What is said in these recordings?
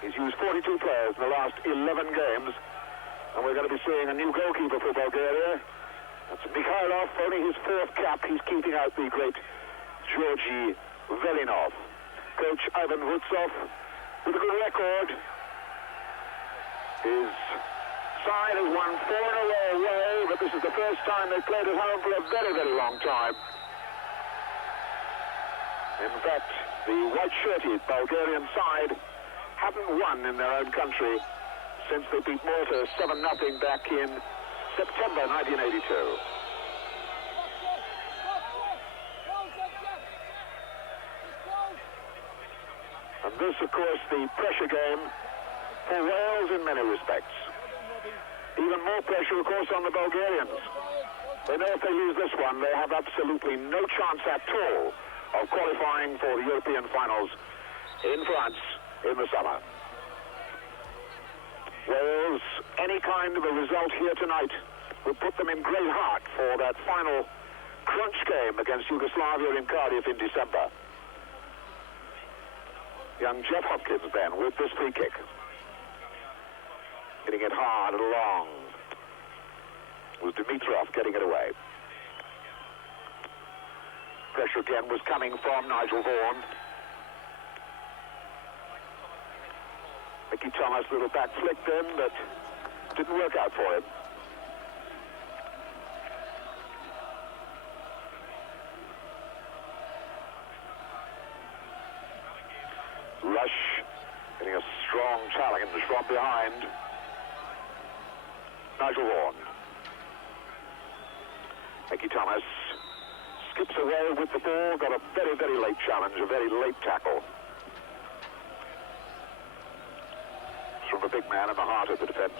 He's used 42 players in the last 11 games, and we're going to be seeing a new goalkeeper for Bulgaria. That's Mikhailov, only his fourth cap. He's keeping out the great Georgy Velinov. Coach Ivan Vutsov, with a good record. His side has won 4 in a row away, but this is the first time they've played at home for a very, very long time. In fact, the white-shirted Bulgarian side haven't won in their own country since they beat Malta 7-0 back in September 1982. And this, of course, the pressure game for Wales in many respects. Even more pressure, of course, on the Bulgarians. They know if they lose this one, they have absolutely no chance at all of qualifying for the European finals in France in the summer. Wales, any kind of a result here tonight will put them in great heart for that final crunch game against Yugoslavia in Cardiff in December. Young Jeff Hopkins then with this free kick. Hitting it hard and long. It was Dimitrov getting it away. Pressure again was coming from Nigel Vaughan. Mickey Thomas, little back flick then, but didn't work out for him. Rush, getting a strong challenge from behind. Nigel Vaughan. Mickey Thomas skips away with the ball, got a very, very late challenge, a very late tackle. From a big man in the heart of the defense,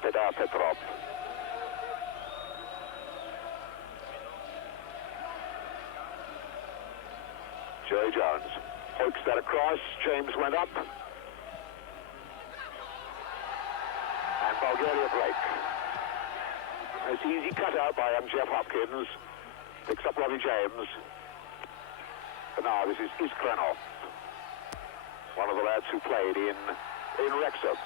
Pedar Petrov. Jerry Jones hoiks that across, James went up. And Bulgaria break. Nice easy cutout by young Jeff Hopkins. Picks up Robbie James. And now this is Iskrenov, one of the lads who played in Wrexham.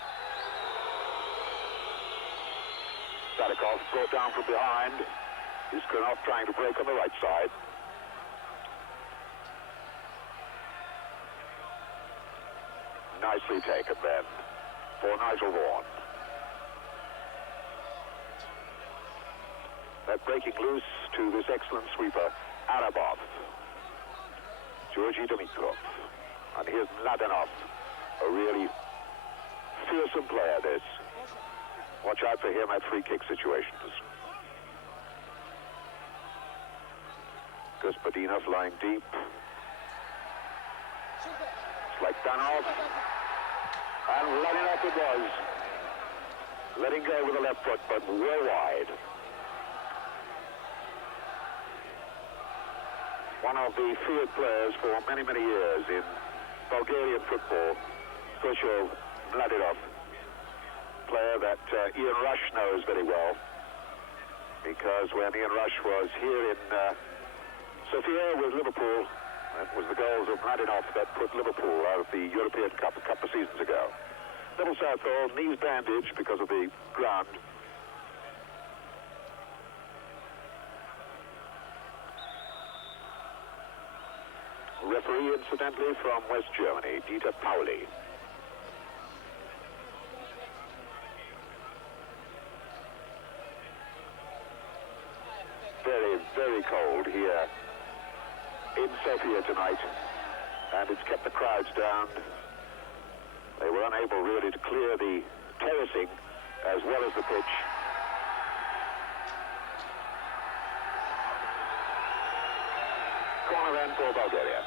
Sadikov brought down from behind. Iskrenov trying to break on the right side. Nicely taken then for Nigel Vaughan. That breaking loose to this excellent sweeper, Arabov. Georgy Dimitrov. And here's Mladenov, a really fearsome player, this. Watch out for him at free kick situations. Gospodinov lying deep. It's like Danov. And Mladenov it was. Letting go with the left foot, but way wide. One of the feared players for many, many years in Bulgarian football, Koshov Mladenov, player that Ian Rush knows very well, because when Ian Rush was here in Sofia with Liverpool, it was the goals of Mladenov that put Liverpool out of the European Cup a couple of seasons ago. Double southall, knees bandaged because of the ground. Referee, incidentally, from West Germany, Dieter Pauli. Very, very cold here in Sofia tonight, and it's kept the crowds down. They were unable really to clear the terracing as well as the pitch. Corner then for Bulgaria.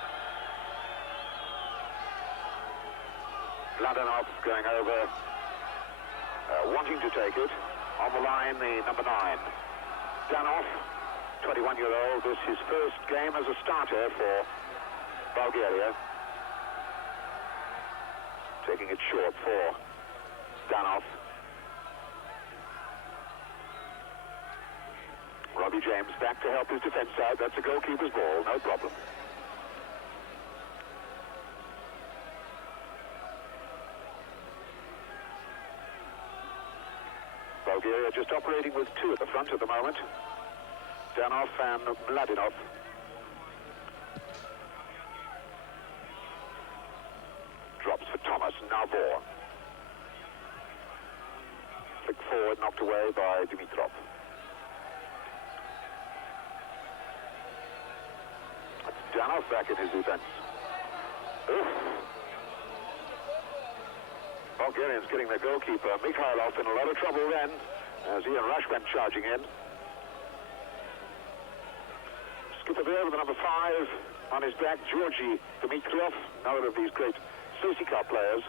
Mladenov going over, wanting to take it. On the line, the number 9. Danov, 21-year-old. This is his first game as a starter for Bulgaria. Taking it short for Danov. Robbie James back to help his defense out. That's a goalkeeper's ball, no problem. Bulgaria just operating with two at the front at the moment. Danov and Mladinov. Drops for Thomas, now Vaughan. Flick forward, knocked away by Dimitrov. That's Danov back in his defense. Oof. Bulgarians getting their goalkeeper, Mikhailov, in a lot of trouble then, as Ian Rush went charging in. Skipper there with the number 5 on his back, Georgi Dimitrov, another of these great CSKA players.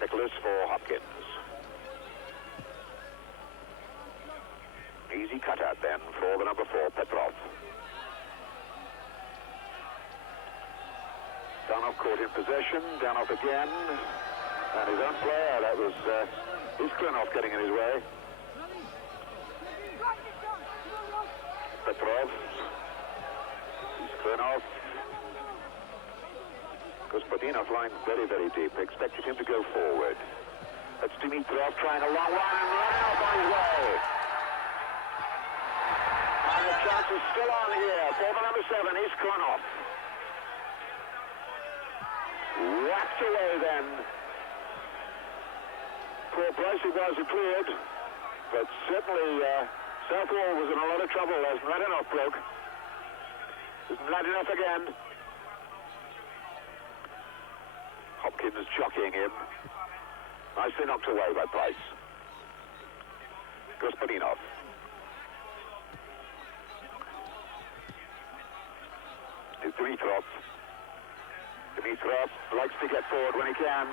Nicholas for Hopkins. Easy cutout then for the number 4, Petrov. Danov caught in possession, Danov again, and his own player, that was Iskrenov getting in his way. Petrov, Iskrenov. Gospodinov lying very, very deep, expected him to go forward. That's Dimitrov trying a long one and running off on his way. And the chance is still on here for the number 7, Iskrenov. Whacked away then. Poor Price it was, he cleared, but certainly Southwall was in a lot of trouble as Mladinov broke. There's Mladinov again. Hopkins jockeying him. Nicely knocked away by Price. Gospodinov. It's Dimitrov. Dimitrov likes to get forward when he can.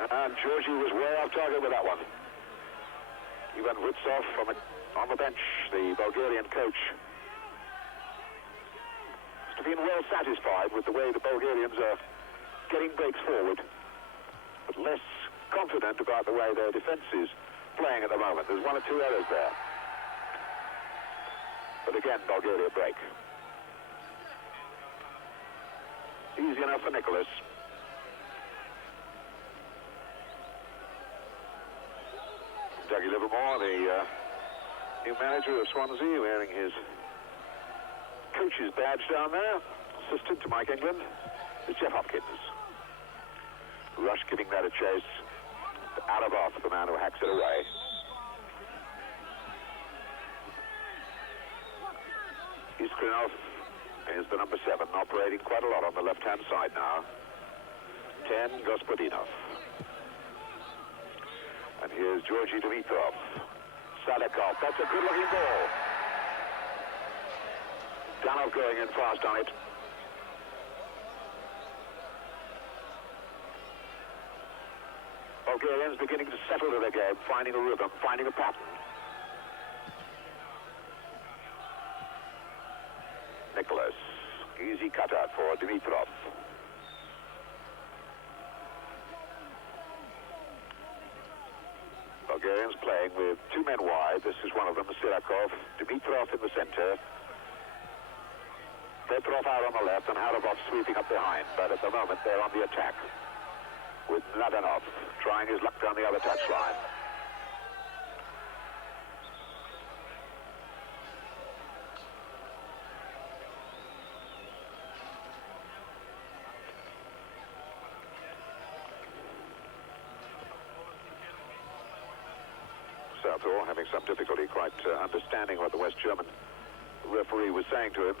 And Georgi was way off target with that one. Ivan Vutsov on the bench, the Bulgarian coach. Must have been well satisfied with the way the Bulgarians are getting breaks forward, but less confident about the way their defense is playing at the moment. There's one or two errors there. But again, Bulgaria break. Easy enough for Nicholas. Dougie Livermore, the new manager of Swansea, wearing his coach's badge down there. Assistant to Mike England is Jeff Hopkins. Rush giving that a chase. Además, the man who hacks it away. Iskrenov is the number 7, operating quite a lot on the left-hand side now. 10, Gospodinov. And here's Georgi Dimitrov. Salikov, that's a good-looking ball. Danov going in fast on it. Bulgarians beginning to settle to their game, finding a rhythm, finding a pattern. Nicholas, easy cutout for Dimitrov. Bulgarians playing with 2 men wide. This is one of them, Sirakov. Dimitrov in the center. Petrov out on the left and Además sweeping up behind. But at the moment they're on the attack, with Mladinov trying his luck down the other touchline. Southall having some difficulty quite understanding what the West German referee was saying to him.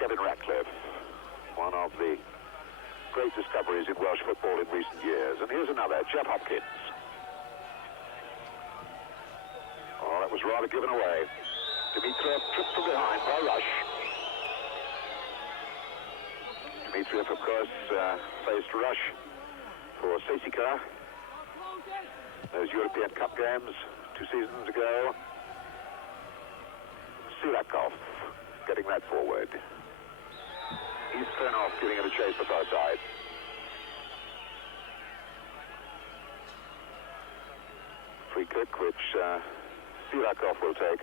Kevin Ratcliffe, one of the great discoveries in Welsh football in recent years. And here's another, Jeff Hopkins. Oh, that was rather given away. Dimitrov tripped from behind by Rush. Dimitrov, of course, faced Rush for CSKA. Those European Cup games 2 seasons ago. Sirakov getting that forward. Iskrenov giving it a chase for both sides. Free kick, which Sirakov will take.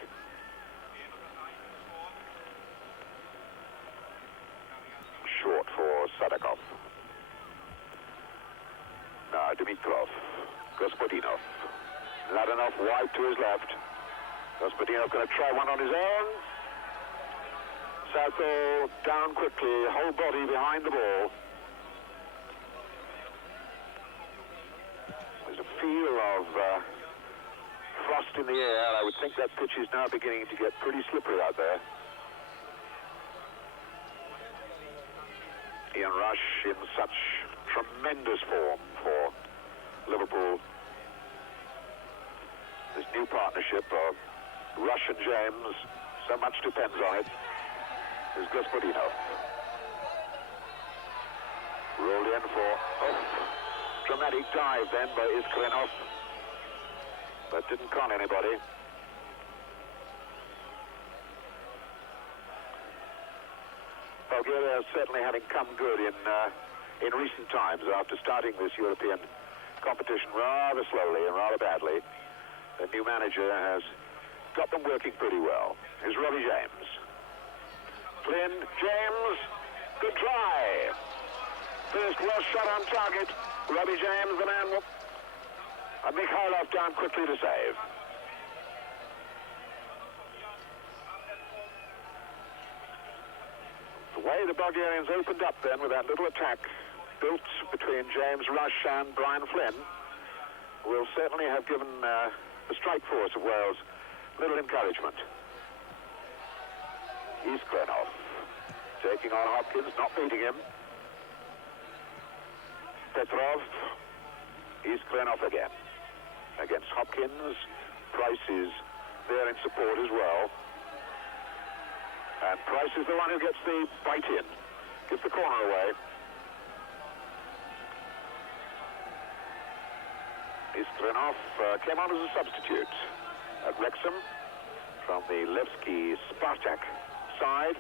Mladenov wide to his left. Gospodinov going to try one on his own. Southall down quickly, whole body behind the ball. There's a feel of frost in the air. I would think that pitch is now beginning to get pretty slippery out there. Ian Rush in such tremendous form for Liverpool. This new partnership of Rush and James, so much depends on it. Is Gospodinov. Rolled in for dramatic dive then by Iskrenov, but didn't con anybody. Bulgaria certainly having come good in recent times after starting this European competition rather slowly and rather badly. The new manager has got them working pretty well. Here's Robbie James. Flynn, James, good try. First well shot on target. Robbie James, the man, and Mikhailov down quickly to save. The way the Bulgarians opened up then with that little attack built between James Rush and Brian Flynn will certainly have given the strike force of Wales little encouragement. Iskrenov taking on Hopkins, not beating him. Petrov, Iskrenov again. Against Hopkins, Price is there in support as well. And Price is the one who gets the bite in, gets the corner away. Iskrenov came on as a substitute at Wrexham from the Levski Spartak side.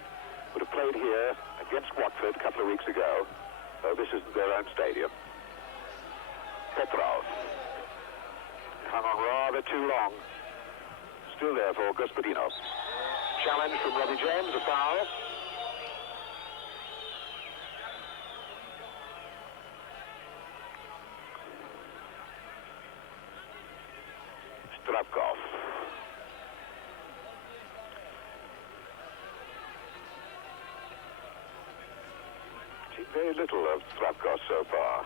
Would have played here against Watford a couple of weeks ago, though this isn't their own stadium. Petrov hung on rather too long. Still there for Gospodinov. Challenge from Robbie James, a foul. Stravkov. Seen very little of Stravkov so far.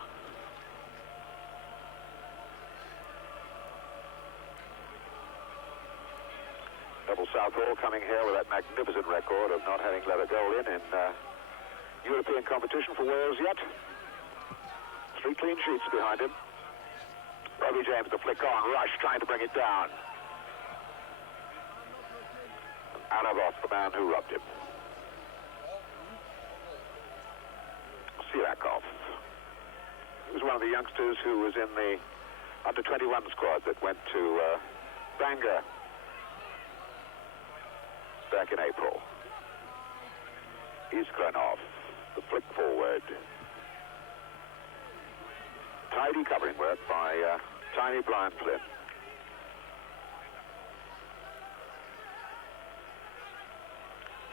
Double Southall coming here with that magnificent record of not having let a goal in European competition for Wales yet. 3 clean sheets behind him. Robbie James, the flick on. Rush trying to bring it down. Anavov, the man who robbed him. Sirakov. He was one of the youngsters who was in the under-21 squad that went to Bangor back in April. Iskrenov, the flick forward. Tidy covering work by tiny Brian Flynn.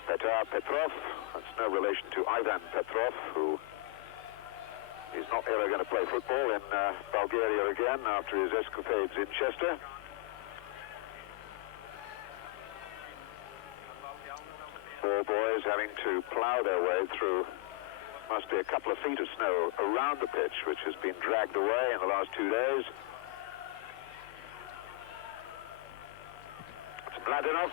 Petrov, that's no relation to Ivan Petrov, who is not ever going to play football in Bulgaria again after his escapades in Chester. Four boys having to plough their way through, must be a couple of feet of snow around the pitch, which has been dragged away in the last 2 days. It's Mladenov.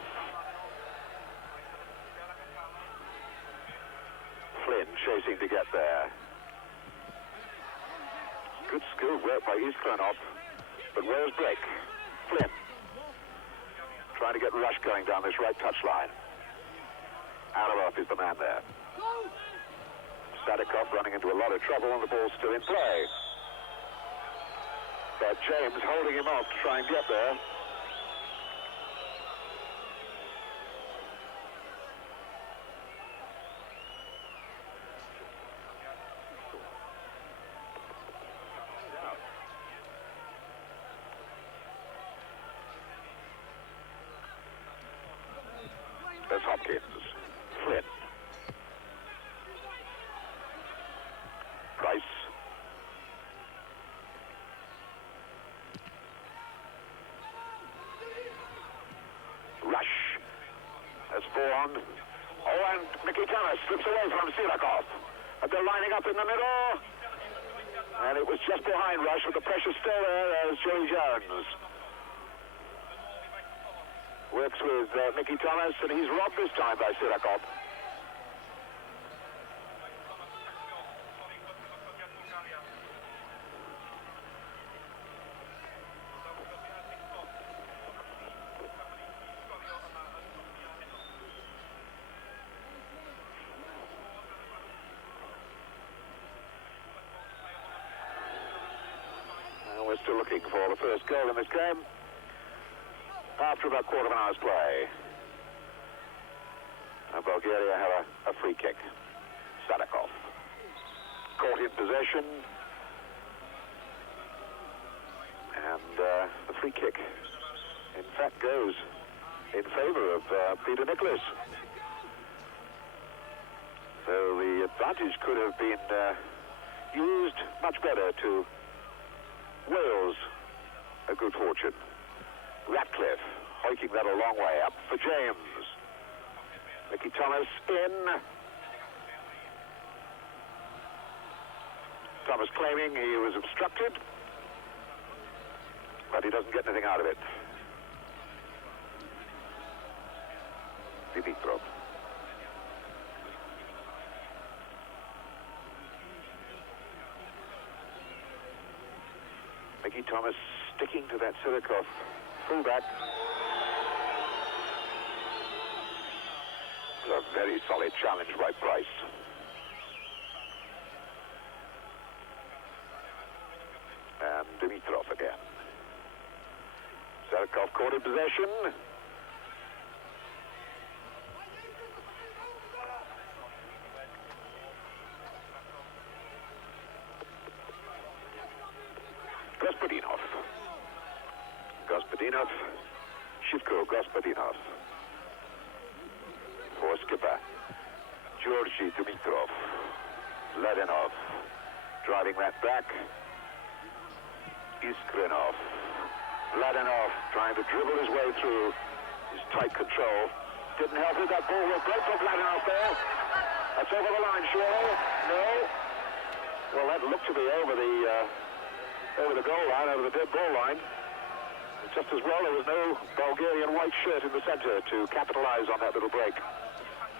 Flynn chasing to get there. Good skilled work by Iskrenov, but Wales break. Flynn trying to get Rush going down this right touchline. Anavov is the man there. Sadikov running into a lot of trouble and the ball's still in play. But James holding him off to try and get there. There's Hopkins. Flynn. Price. down. Oh, and Mickey Thomas slips away from Sirakov. And they're lining up in the middle. And it was just behind Rush, but the pressure's still there as Joey Jones works with Mickey Thomas, and he's robbed this time by Sirakov. We're still looking for the first goal in this game after about quarter of an hour's play. And Bulgaria have a free kick. Sadakov caught in possession, and the free kick in fact goes in favor of Peter Nicholas. So the advantage could have been used much better to Wales a good fortune. Ratcliffe hoiking that a long way up for James. Mickey Thomas in. Thomas claiming he was obstructed, but he doesn't get anything out of it. Dimitrov. Mickey Thomas sticking to that Sirakov fullback. A very solid challenge by Price. And Dimitrov again. Sirakov caught in possession. Gospodinov, Shivko Gospodinov. For skipper, Georgy Dimitrov. Ledenov driving that back. Iskrinov. Ledenov trying to dribble his way through his tight control. Didn't help with that ball. Great for Ledenov there. That's over the line, surely. No. Well, that looked to be over the goal line, over the dead ball line. Just as well, there was no Bulgarian white shirt in the center to capitalize on that little break.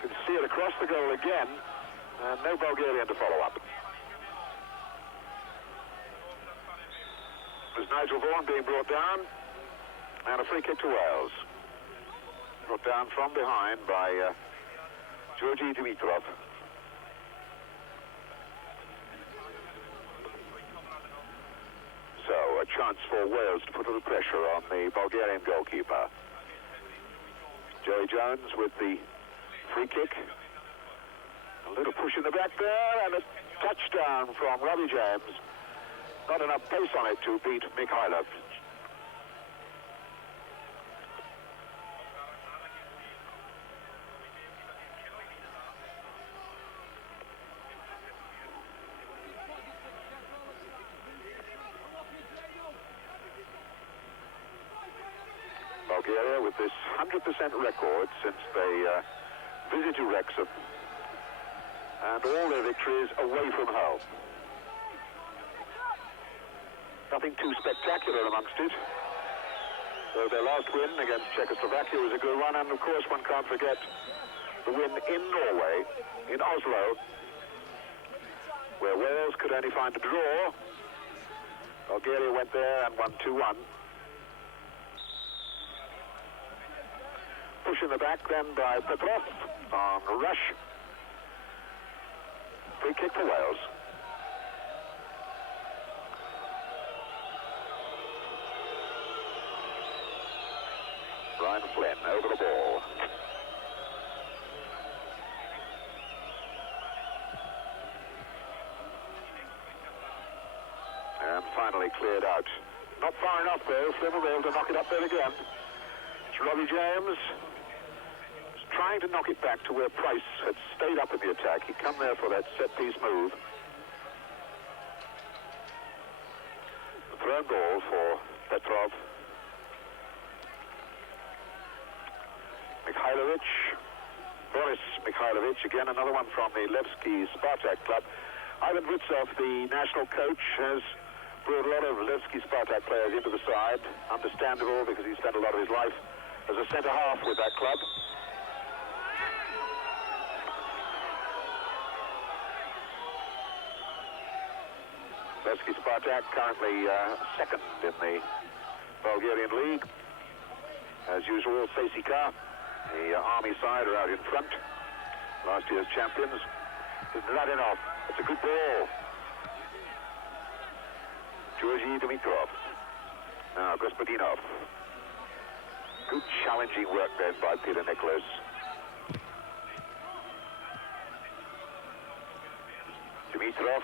You can see it across the goal again, and no Bulgarian to follow up. It was Nigel Vaughan being brought down, and a free kick to Wales. Brought down from behind by Georgy Dimitrov. So, a chance for Wales to put a little pressure on the Bulgarian goalkeeper. Joey Jones with the free kick. A little push in the back there, and a touchdown from Robbie James. Not enough pace on it to beat Mikhailov. Bulgaria with this 100% record since they visited Wrexham, and all their victories away from home. Nothing too spectacular amongst it. So their last win against Czechoslovakia was a good one, and of course one can't forget the win in Norway, in Oslo, where Wales could only find a draw. Bulgaria went there and won 2-1. Push in the back then by Petrov on Rush. Free kick for Wales. Brian Flynn over the ball. And finally cleared out. Not far enough though. Flynn will be able to knock it up there again. It's Robbie James. Trying to knock it back to where Price had stayed up in the attack. He'd come there for that set-piece move. The thrown ball for Petrov. Mikhailovic Boris Mikhailovich, again another one from the Levski Spartak club. Ivan Vutsov, the national coach, has brought a lot of Levski Spartak players into the side. Understandable, because he spent a lot of his life as a centre-half with that club. Levski Spartak currently second in the Bulgarian league. As usual, Sesika, the army side, are out in front. Last year's champions. Mladinov, it's a good ball. Georgi Dimitrov. Now Gospodinov. Good challenging work then by Peter Nicholas. Dimitrov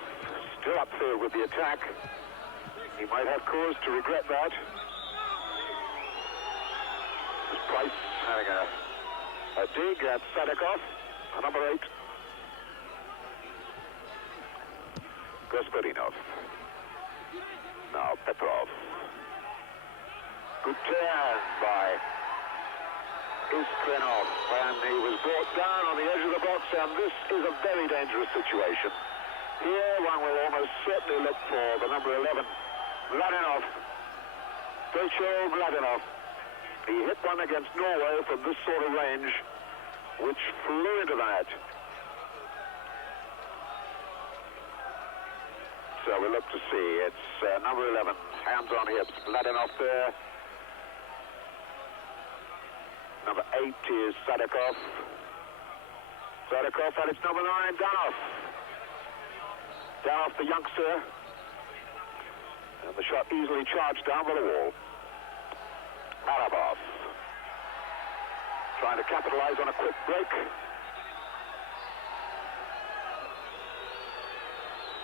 still upfield with the attack. He might have cause to regret that. Price having a dig at Sadikov, number 8. Gospodinov. Now Petrov. Good turn by Iskrenov, and he was brought down on the edge of the box, and this is a very dangerous situation. Here one will almost certainly look for the number 11, Mladinov. Vachel Mladinov. He hit one against Norway from this sort of range, which flew into the net. So we look to see. It's number 11, hands on hips. Mladinov there. Number 8 is Sadikov. Sadikov, and it's number 9, Danov. Danov, the youngster. And the shot easily charged down by the wall. Arabov trying to capitalize on a quick break.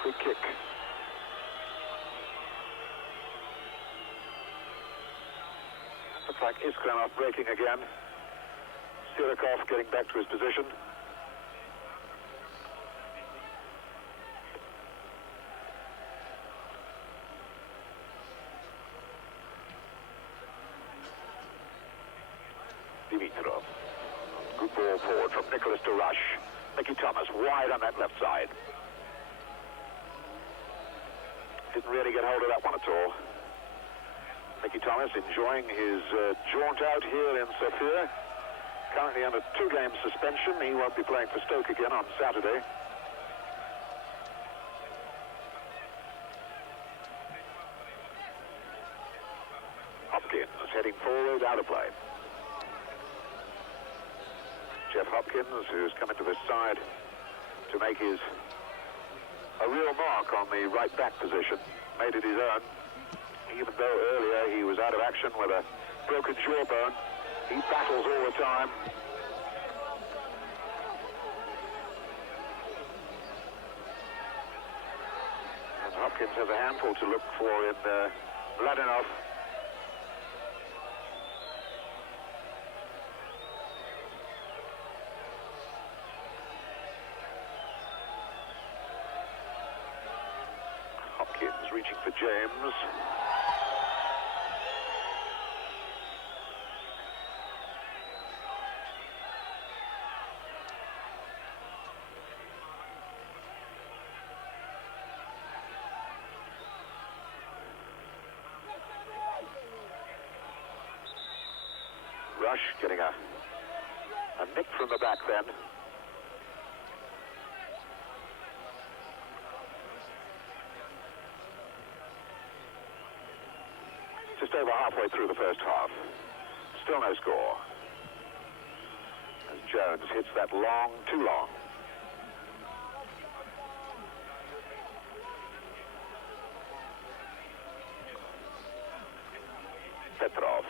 Free kick. Looks like Iskrenov breaking again. Sirikov getting back to his position. Dimitrov. Good ball forward from Nicholas to Rush. Mickey Thomas wide on that left side. Didn't really get hold of that one at all. Mickey Thomas enjoying his jaunt out here in Sofia. Currently under 2-game suspension. He won't be playing for Stoke again on Saturday. Hopkins heading forward, out of play. Jeff Hopkins, who's come into this side to make a real mark on the right-back position, made it his own. Even though earlier he was out of action with a broken jawbone, he battles all the time. And Hopkins has a handful to look for in Mladinov. Reaching for James. Rush getting a nick from the back then. Just over halfway through the first half. Still no score. As Jones hits that long, too long. Petrov.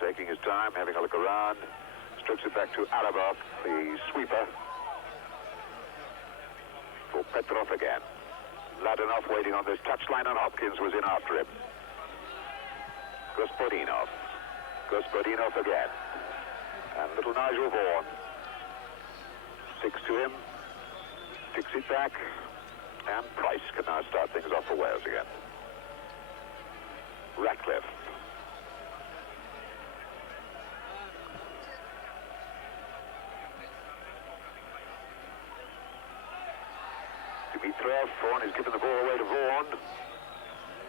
Taking his time, having a look around. Strokes it back to Arabov, the sweeper. For Petrov again. Mladinov waiting on this touchline, and Hopkins was in after him. Gospodinov. Gospodinov again. And little Nigel Vaughan sticks to him, ticks it back, and Price can now start things off for Wales again. Ratcliffe. Dimitrov. Vaughan is giving the ball away to Vaughan.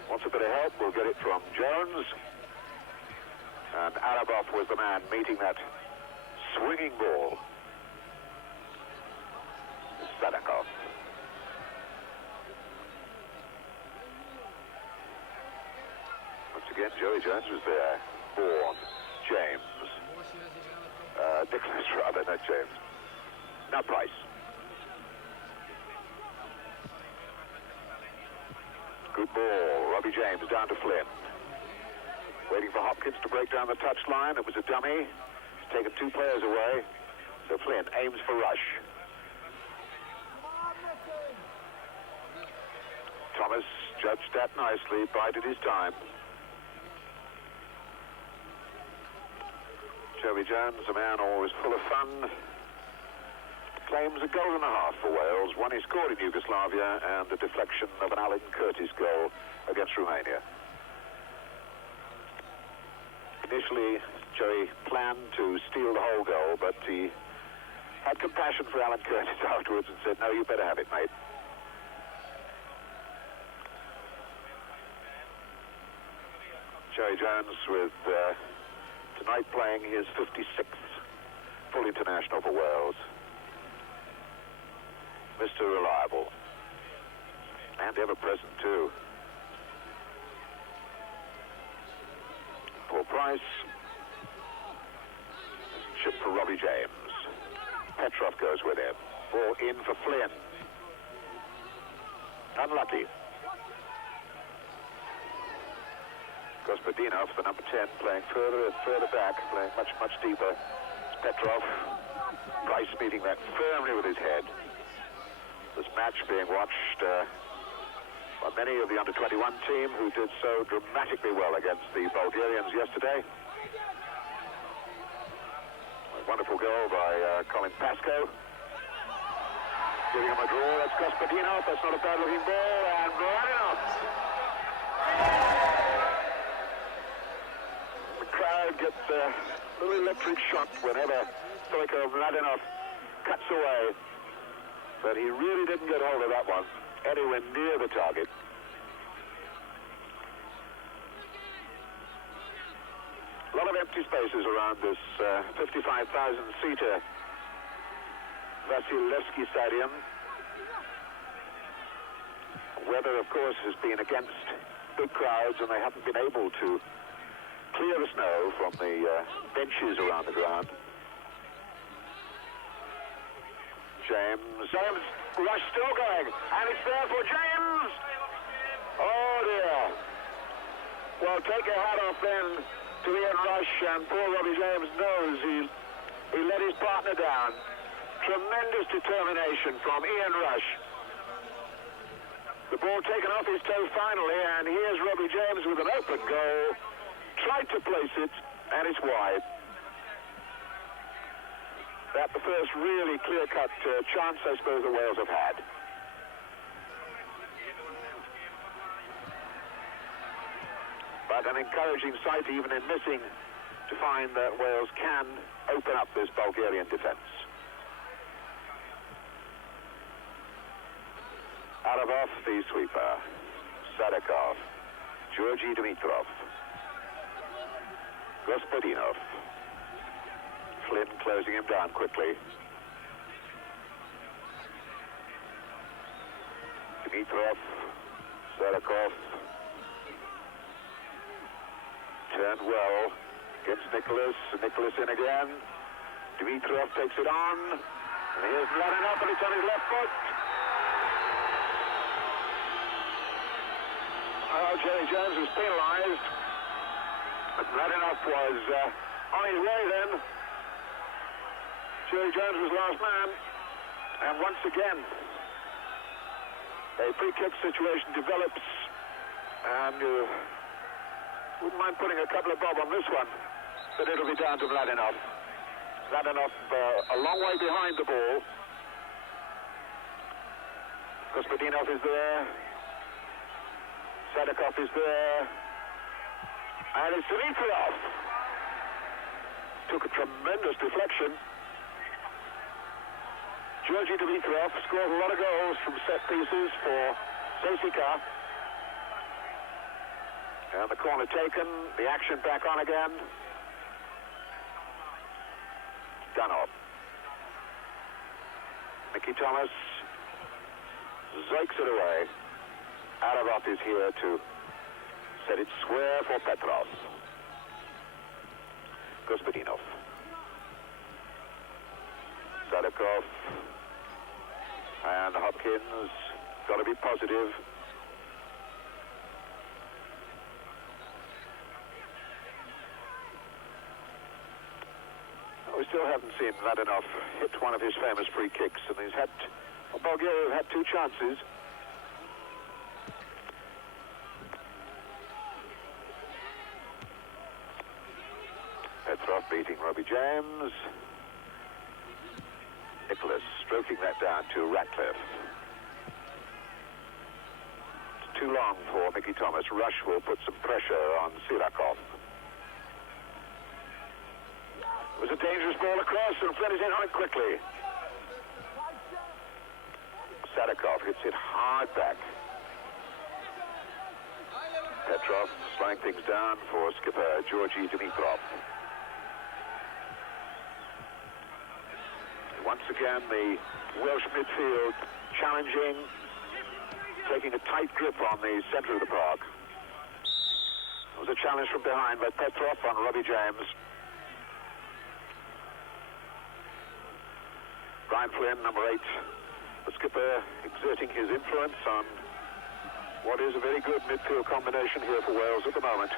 Wants a bit of help, we'll get it from Jones. And Arabov was the man meeting that swinging ball. Sadakov. Once again, Joey Jones was there. Vaughan, James. Nicholas rather, not James. Now Price. Good ball. Robbie James down to Flynn. Waiting for Hopkins to break down the touchline. It was a dummy. He's taken two players away. So Flynn aims for Rush. Thomas judged that nicely, bided his time. Joey Jones, a man always full of fun, claims a goal and a half for Wales, one he scored in Yugoslavia and the deflection of an Alan Curtis goal against Romania. Initially, Joey planned to steal the whole goal, but he had compassion for Alan Curtis afterwards and said, no, you better have it, mate. Joey Jones with tonight playing his 56th full international for Wales. Mr. Reliable. And ever-present, too. Paul Price. Chip for Robbie James. Petrov goes with him. Ball in for Flynn. Unlucky. Gospodinov, the number 10, playing further and further back, playing much, much deeper. It's Petrov. Price meeting that firmly with his head. This match being watched by many of the under-21 team who did so dramatically well against the Bulgarians yesterday. A wonderful goal by Colin Pascoe. Giving him a draw, that's Gospodinov. That's not a bad-looking ball, and Mladenov. The crowd gets a little electric shock whenever Stoichkov Mladenov cuts away. But he really didn't get hold of that one anywhere near the target. A lot of empty spaces around this 55,000-seater Vasilevsky Stadium. Weather, of course, has been against big crowds, and they haven't been able to clear the snow from the benches around the ground. James, Rush still going, and it's there for James! Oh dear. Well, take your hat off then to Ian Rush, and poor Robbie James knows he let his partner down. Tremendous determination from Ian Rush. The ball taken off his toe finally, and here's Robbie James with an open goal. Tried to place it, and it's wide. That's the first really clear-cut chance, I suppose, the Wales have had. But an encouraging sight, even in missing, to find that Wales can open up this Bulgarian defence. Arabov, the sweeper. Sadakov. Georgi Dimitrov. Gospodinov. Flynn closing him down quickly. Dimitrov, Sadakov. Turned well against Nicholas. Nicholas in again. Dimitrov takes it on. And here's Mladenov, and it's on his left foot. Oh, Joey Jones was penalised. But Mladenov was on his way then. Joey Jones was last man, and once again, a free kick situation develops, and wouldn't mind putting a couple of bob on this one, but it'll be down to Mladenov. Mladenov a long way behind the ball. Gospodinov is there. Sadakov is there. And it's Dimitrov. Took a tremendous deflection. Georgi Dimitrov scored a lot of goals from set pieces for CSKA. And the corner taken, the action back on again. Danov. Mickey Thomas zoiks it away. Arabov is here to set it square for Petrov. Gospodinov. Sadikov. And Hopkins. Got to be positive. We still haven't seen Mladenov hit one of his famous free kicks, and he's had, well, Bulgaria have had 2 chances. Petrov beating Robbie James. Nicholas stroking that down to Ratcliffe. It's too long for Mickey Thomas. Rush will put some pressure on Sirakov. It was a dangerous ball across, and Flynn is in on it quickly. Sadikov hits it hard back. Petrov slowing things down for skipper Georgi Dimitrov. Once again, the Welsh midfield challenging, taking a tight grip on the centre of the park. It was a challenge from behind by Petrov on Robbie James. Brian Flynn, number 8, the skipper, exerting his influence on what is a very good midfield combination here for Wales at the moment.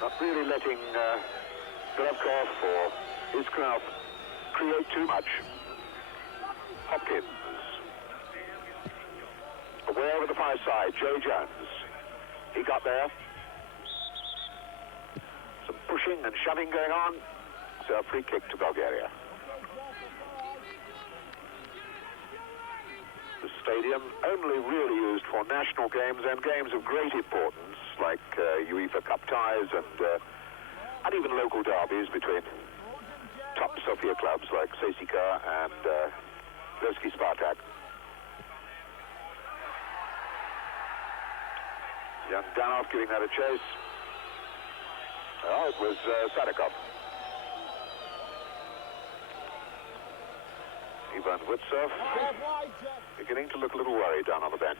Not really letting Golovkov or Iskrov create too much. Hopkins. Away over the far side, Joey Jones. He got there. Some pushing and shoving going on. So a free kick to Bulgaria. The stadium only really used for national games and games of great importance, like UEFA Cup ties and even local derbies between top Sofia clubs like CSKA and Levski Spartak. Young Danov giving that a chase. Oh, it was Sadikov. Ivan Vutsov beginning to look a little worried down on the bench.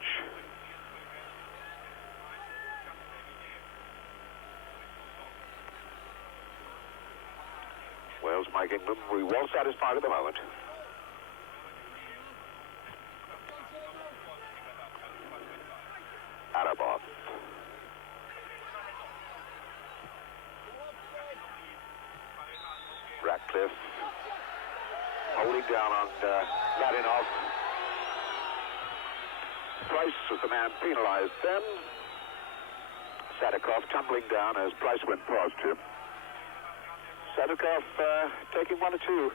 Wales, Mike England, we well satisfied at the moment. Arabov. Ratcliffe. Holding down on Mladenov. Price was the man penalized then. Sadikov tumbling down as Price went past him. Sadikov taking 1 or 2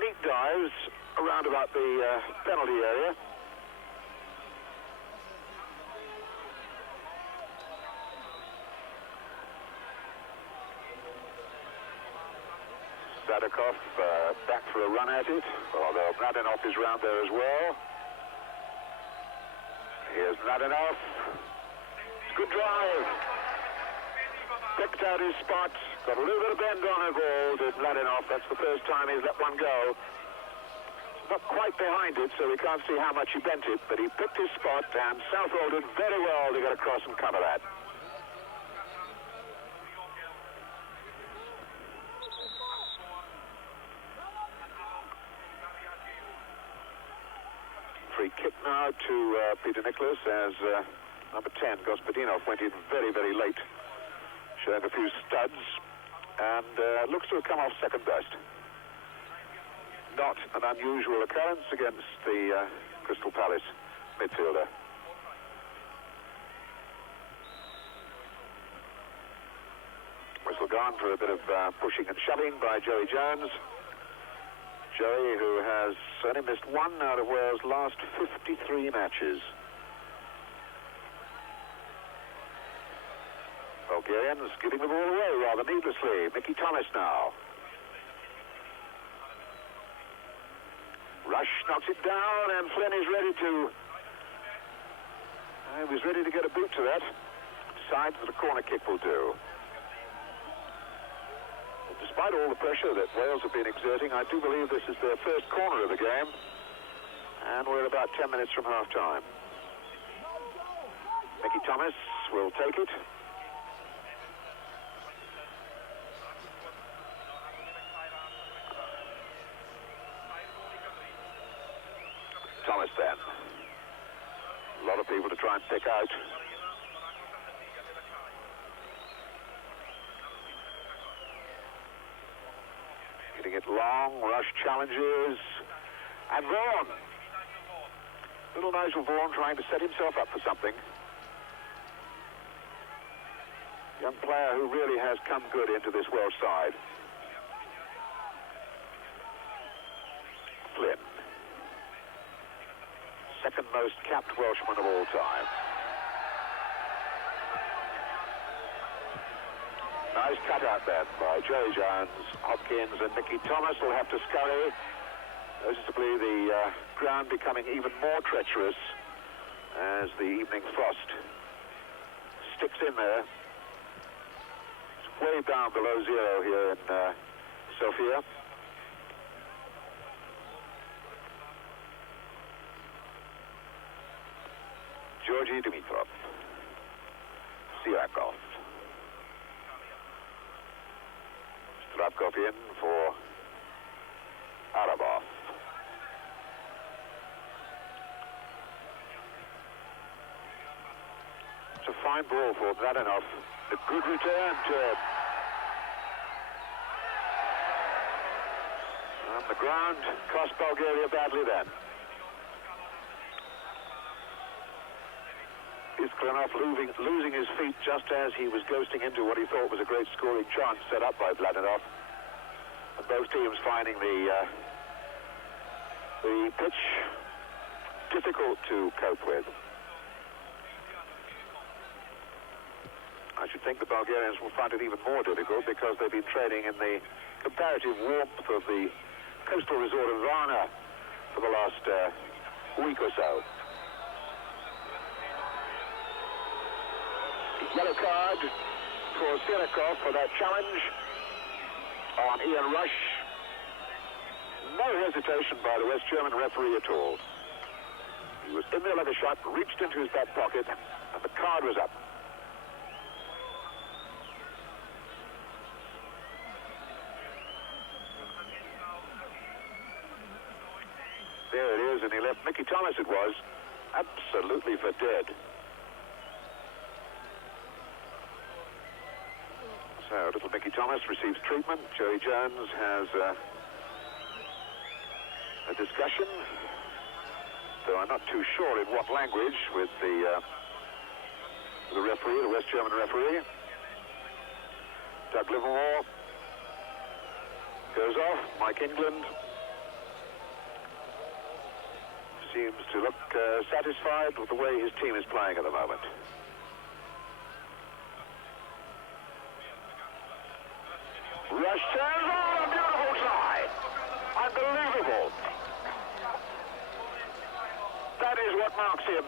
neat dives around about the penalty area. Sadikov back for a run at it, although Mladenov is round there as well. Here's Mladenov. It's a good drive. Picked out his spot. Got a little bit of bend on her ball to Mladenov. That's the first time he's let one go. Not quite behind it, so we can't see how much he bent it, but he picked his spot and Southwold did very well to get across and cover that. Free kick now to Peter Nicholas as number 10, Gospodinov, went in very, very late, showing a few studs, and looks to have come off second best. Not an unusual occurrence against the Crystal Palace midfielder. Whistle gone for a bit of pushing and shoving by Joey Jones. Joey, who has only missed 1 out of Wales' last 53 matches. Bulgarians giving the ball away rather needlessly. Mickey Thomas now. down, and Flynn is ready to... he was ready to get a boot to that. Decides that a corner kick will do. Despite all the pressure that Wales have been exerting, I do believe this is their first corner of the game. And we're about 10 minutes from half-time. Mickey Thomas will take it. Thomas then. A lot of people to try and pick out. Hitting it long, rush challenges. And Vaughan. Little Nigel Vaughan trying to set himself up for something. Young player who really has come good into this Welsh side. Flynn. Second most capped Welshman of all time. Nice cut out then by Jerry Jones. Hopkins and Mickey Thomas will have to scurry. Noticeably the ground becoming even more treacherous as the evening frost sticks in there. It's way down below zero here in Sofia. Georgi Dimitrov. Sirakov. Strapkov in for Arabov. It's a fine ball for Mladenov. A good return to... And the ground cost Bulgaria badly then. Iskranov losing his feet just as he was ghosting into what he thought was a great scoring chance set up by Mladenov. And both teams finding the pitch difficult to cope with. I should think the Bulgarians will find it even more difficult because they've been training in the comparative warmth of the coastal resort of Varna for the last week or so. Yellow card for Sirakov for that challenge on Ian Rush. No hesitation by the West German referee at all. He was in there like a shot, reached into his back pocket, and the card was up. There it is, and he left Mickey Thomas, it was, absolutely for dead. So little Mickey Thomas receives treatment. Jerry Jones has a discussion, though I'm not too sure in what language, with the referee, the West German referee. Doug Livermore goes off. Mike England seems to look satisfied with the way his team is playing at the moment. Rush turns on, a beautiful try. Unbelievable. That is what marks him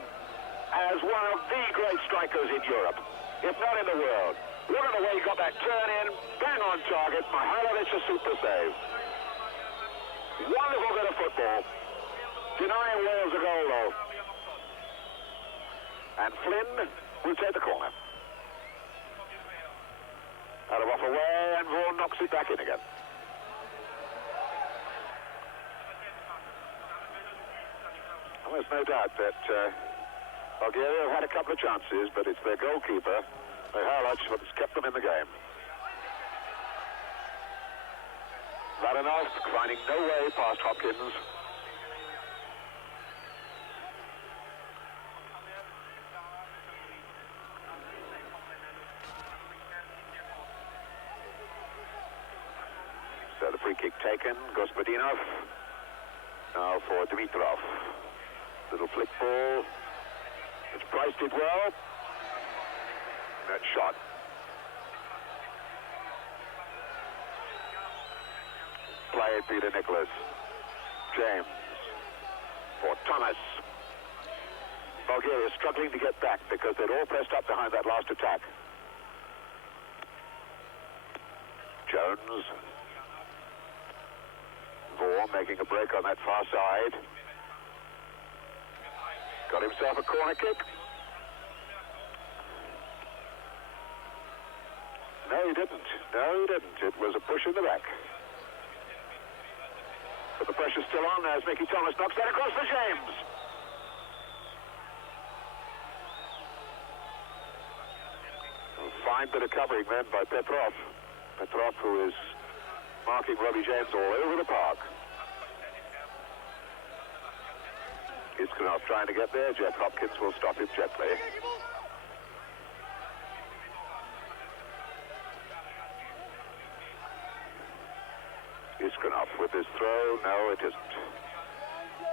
as one of the great strikers in Europe, if not in the world. Look at the way he got that turn in, bang on target. Mihailovic a super save. Wonderful bit of football. Denying Wales a goal, though. And Flynn will take the corner. Out of off away, and Vaughan knocks it back in again. Well, there's no doubt that Bulgaria have had a couple of chances, but it's their goalkeeper, Mihailovic, that's kept them in the game. Mladenov finding no way past Hopkins. So the free kick taken, Gospodinov. Now for Dimitrov. Little flick ball. It's priced it well. That shot. Play it, Peter Nicholas. James. for Thomas. Bulgaria struggling to get back because they'd all pressed up behind that last attack. Jones. Vaughan making a break on that far side. Got himself a corner kick. No, he didn't. No, he didn't. It was a push in the back. But the pressure's still on as Mickey Thomas knocks that across for James. Fine bit of covering then by Petrov. Petrov, who is marking Robbie James all over the park. Iskanov trying to get there. Jeff Hopkins will stop him gently. Iskanov with his throw. No, it isn't.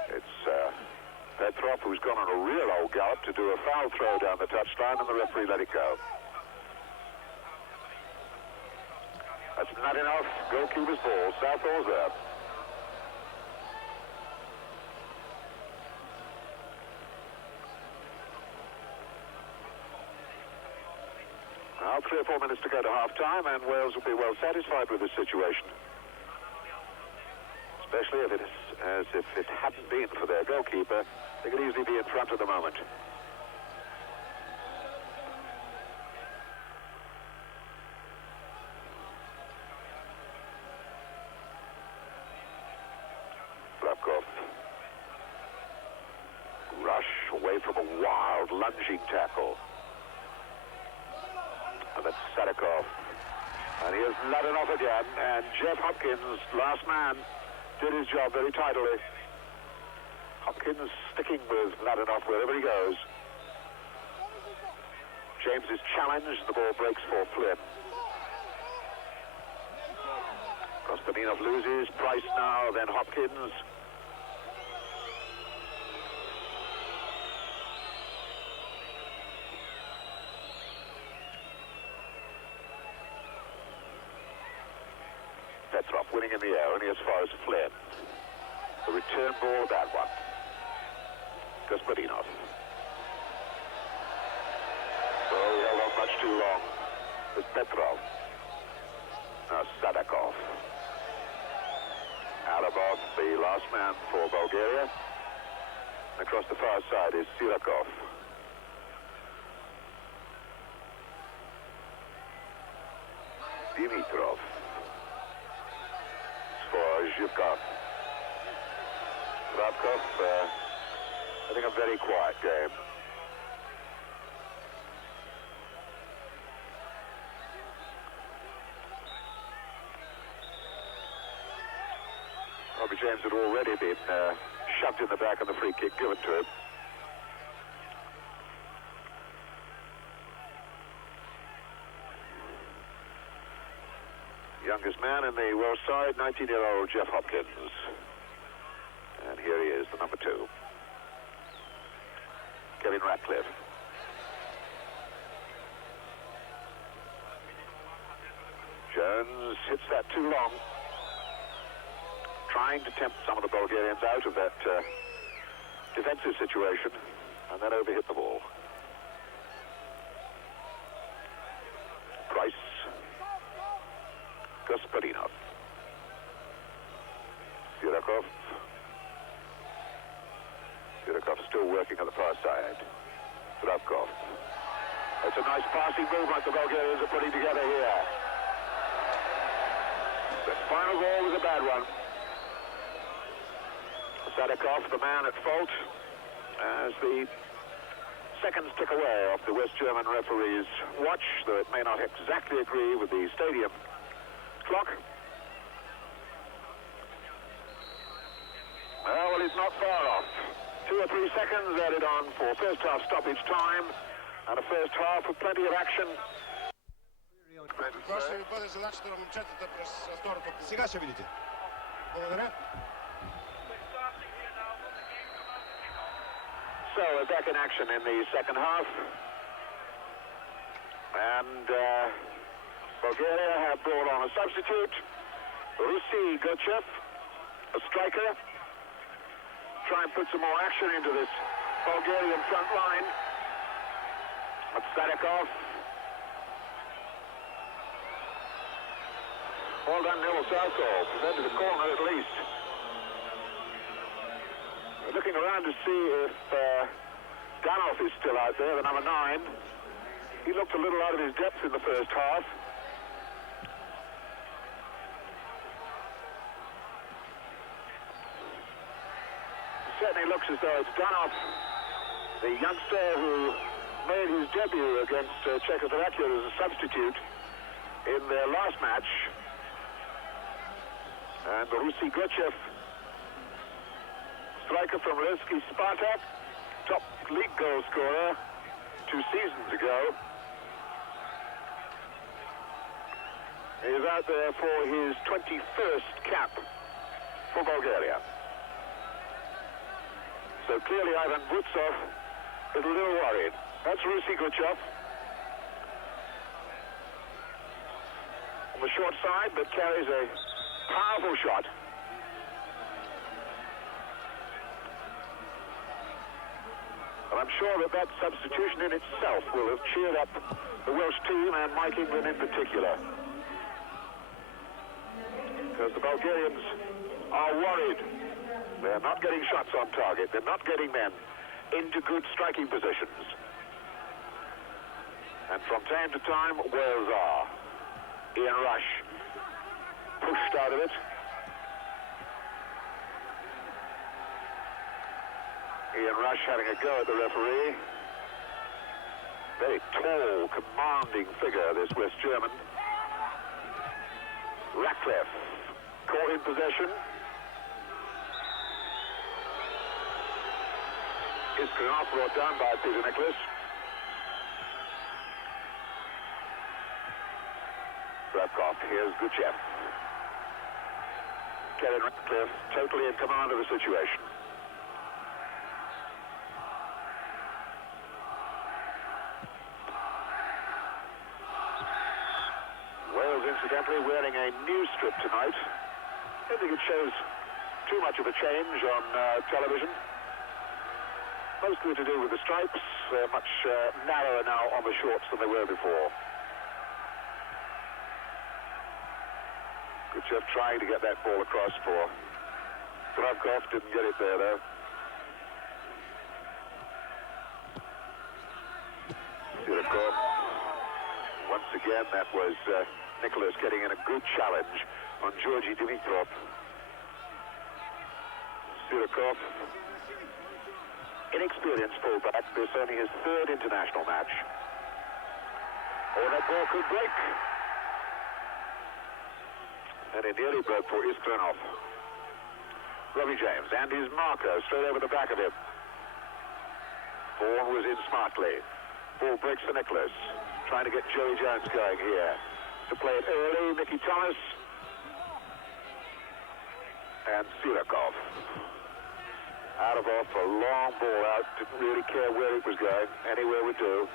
It's Petrov, who's gone on a real old gallop to do a foul throw down the touchline, and the referee let it go. That's not enough. Goalkeeper's ball. Southall's there. Now 3 or 4 minutes to go to half-time, and Wales will be well satisfied with this situation. Especially if it hadn't been for their goalkeeper, they could easily be in front at the moment. Rush away from a wild lunging tackle. And that's Sadikov. And he has let it off again. And Jeff Hopkins, last man, did his job very tidily. Hopkins sticking with Mladenov wherever he goes. James is challenged. The ball breaks for Flynn. Kostantinov loses. Price now, then Hopkins. Petrov winning in the air, only as far as Flynn. The return ball, a bad one. Gospodinov. Oh, he held on much too long. It's Petrov. Now Sadikov. Alabov, the last man for Bulgaria. Across the far side is Sirakov. Dimitrov. For Zhivkov. Rabkov, I think a very quiet game. Robbie James had already been shoved in the back and the free kick given to him. Youngest man in the Welsh side, 19-year-old Jeff Hopkins. And here he is, the number 2. Kevin Ratcliffe. Jones hits that too long. Trying to tempt some of the Bulgarians out of that defensive situation, and then overhit the ball. Price. Gospodinov. Sirakov. Sirakov still working on the far side. Rabkov. That's a nice passing movement the Bulgarians are putting together here. The final ball was a bad one. Sadikov, the man at fault, as the seconds tick away off the West German referee's watch, though it may not exactly agree with the stadium clock. Well, he's not far off. 2 or 3 seconds added on for first half stoppage time, and a first half with plenty of action. Сега ще видите. Благодаря. So we're back in action in the second half. And Bulgaria have brought on a substitute, Rusy Gochev, a striker. try and put some more action into this Bulgarian front line. But Stanikov. Well done, Neil Southall. Presented the corner at least. We're looking around to see if Danov is still out there, the number 9. He looked a little out of his depth in the first half. It certainly looks as though it's Danov, the youngster who made his debut against Czechoslovakia as a substitute in their last match. And Rusy Gochev, striker from Levski Spartak, top league goal scorer 2 seasons ago, is out there for his 21st cap for Bulgaria. So clearly Ivan Butsov is a little worried. That's Rusy Gochev. On the short side, but carries a powerful shot. And I'm sure that that substitution in itself will have cheered up the Welsh team and Mike England in particular. Because the Bulgarians are worried. They're not getting shots on target. They're not getting men into good striking positions. And from time to time, Wales are. Ian Rush pushed out of it. Ian Rush having a go at the referee. Very tall, commanding figure, this West German. Ratcliffe caught in possession. Iskranov brought down by Peter Nicholas. Bravkov, here's Guchev. Kevin Ratcliffe totally in command of the situation. Wales, incidentally, wearing a new strip tonight. I don't think it shows too much of a change on television. Mostly to do with the stripes. They're much narrower now on the shorts than they were before. Guchev trying to get that ball across for Bravkov. Didn't get it there, though. Eurocopa. Once again, that was Nicholas getting in a good challenge on Georgi Dimitrov. Eurocopa, inexperienced fullback. This only his 3rd international match. Oh, that ball could break. And it nearly broke for Iskranov. Robbie James and his marker straight over the back of him. Ball was in smartly. Ball breaks for Nicholas. Trying to get Joey Jones going here. To play it early, Mickey Thomas. And Sirakov. Out of off, a long ball out. Didn't really care where it was going. Anywhere would do.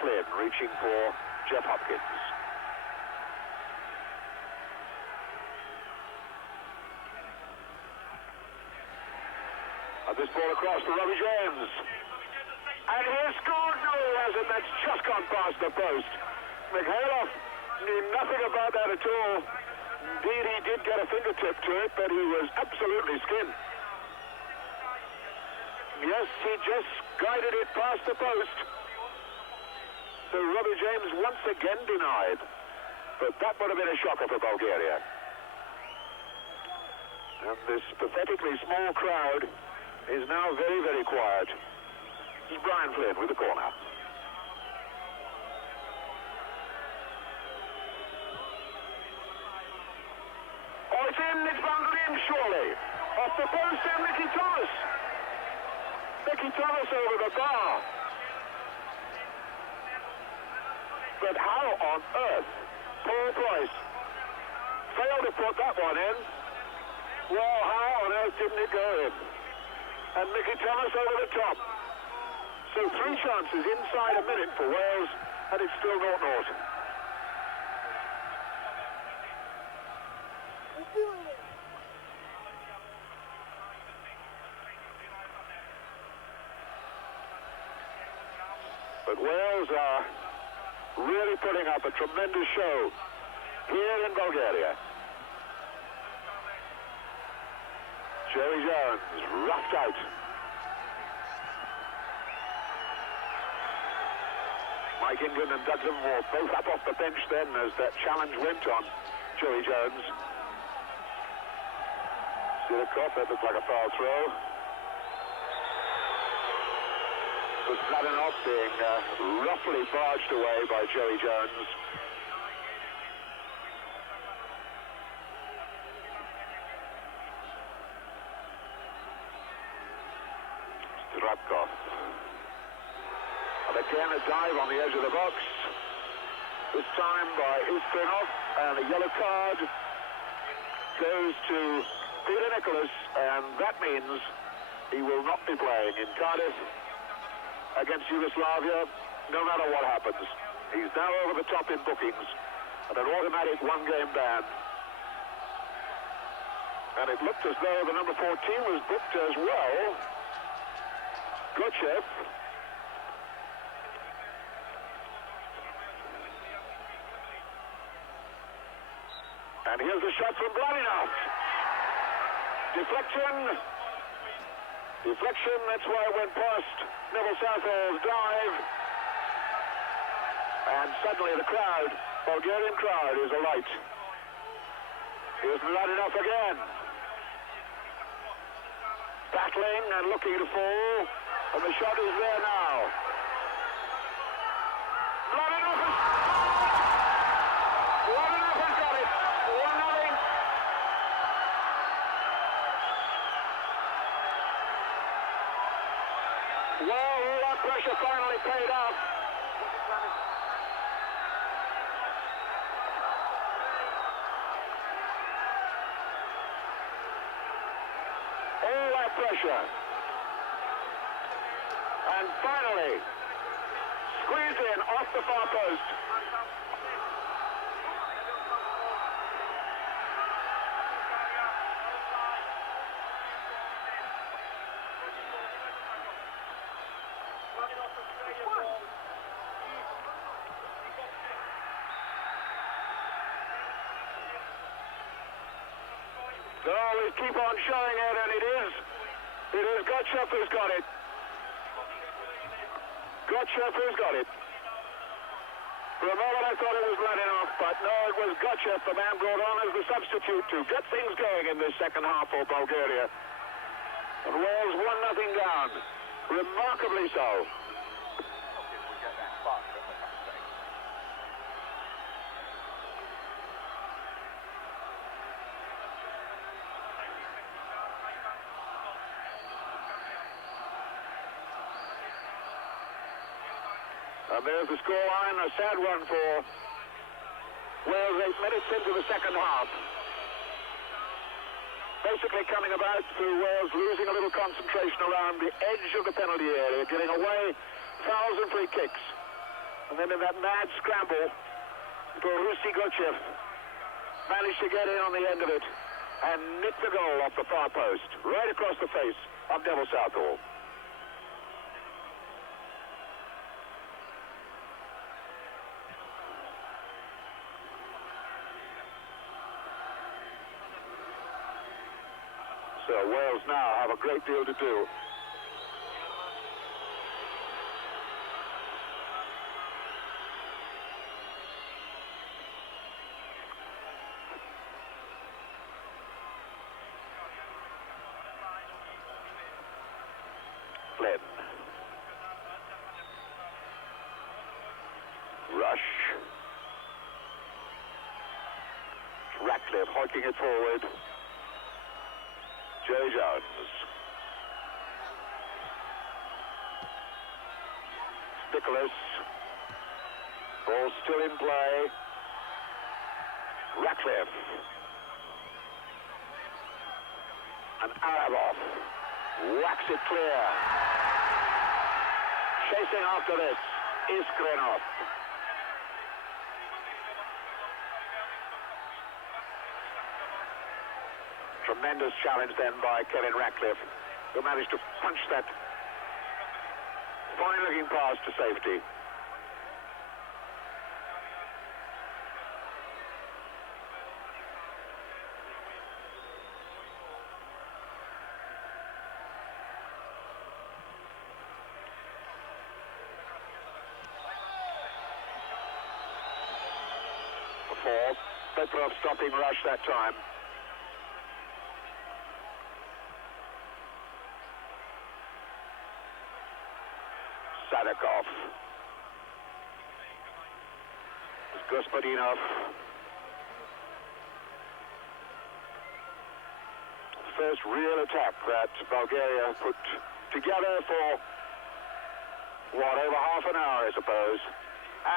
Flynn reaching for Jeff Hopkins. And this ball across to Robbie James. And he has scored. No, he hasn't. That's just gone past the post. Mikhailov knew nothing about that at all. Indeed, he did get a fingertip to it, but he was absolutely skinned. Yes, he just guided it past the post. So Robbie James once again denied. But that would have been a shocker for Bulgaria. And this pathetically small crowd is now very, very quiet. This is Brian Flynn with the corner. Oh, it's in, it's bundled in, surely. Off the post and Mickey Thomas. Mickey Thomas over the bar. But how on earth Paul Price failed to put that one in? Well, how on earth didn't it go in? And Mickey Thomas over the top. So 3 chances inside a minute for Wales, and it's still 0-0. But Wales are really putting up a tremendous show here in Bulgaria. Joey Jones, roughed out. Mike England and Doug Livermore both up off the bench then as that challenge went on Joey Jones. See the cop, that looked like a foul throw. Was Mladenov being roughly barged away by Joey Jones. Strapkov. And again a dive on the edge of the box. This time by Ustrinov, and a yellow card goes to Peter Nicholas, and that means he will not be playing in Cardiff against Yugoslavia, no matter what happens. He's now over the top in bookings, and an automatic one-game ban. And it looked as though the number 14 was booked as well. Gochev. And here's the shot from Mladenov. Deflection. Deflection, that's why it went past Neville Southall's dive. And suddenly the crowd, Bulgarian crowd, is alight. Here's Mladenov again. Battling and looking to fall. And the shot is there now. Mladenov has got it. 1-0. Well, all that pressure finally paid off. All that pressure. And finally, squeezed in off the far post. So we keep on showing it, and it is Gochev who's got it. Gochev who's got it. For a moment I thought it was Mladenov, but no, it was Gochev, the man brought on as the substitute to get things going in this second half for Bulgaria. And Wales 1-0 down. Remarkably so. And there's the scoreline, a sad one for Wales 8 minutes into the second half. Basically coming about through Wales losing a little concentration around the edge of the penalty area, giving away fouls and free kicks. And then in that mad scramble, Rusy Gochev managed to get in on the end of it and nick the goal off the far post, right across the face of Neville Southall. So Wales now have a great deal to do. Flynn. Rush. Ratcliffe hoiking it forward. Joey Jones. Nicholas. Ball still in play. Ratcliffe. And Arabov whacks it clear. Chasing after this is Grenov. Tremendous challenge then by Kevin Ratcliffe, who managed to punch that fine-looking pass to safety. for. Petrov stopping rush that time. Sadikov. Gospodinov. First real attack that Bulgaria put together for, what, over half an hour, I suppose.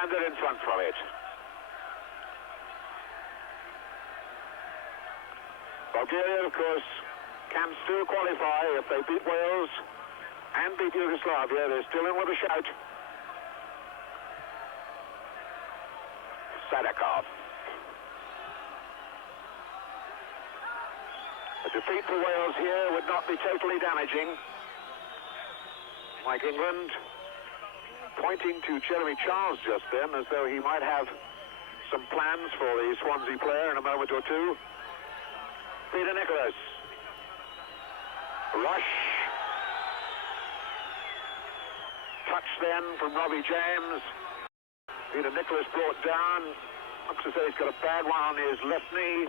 And they're in front from it. Bulgaria, of course, can still qualify if they beat Wales and beat Yugoslavia. They're still in with a shout. Sadikov. A defeat for Wales here would not be totally damaging. Like England, pointing to Jeremy Charles just then as though he might have some plans for the Swansea player in a moment or two. Peter Nicholas. Rush. Touch then from Robbie James. Peter Nicholas brought down. Looks as though he's got a bad one on his left knee.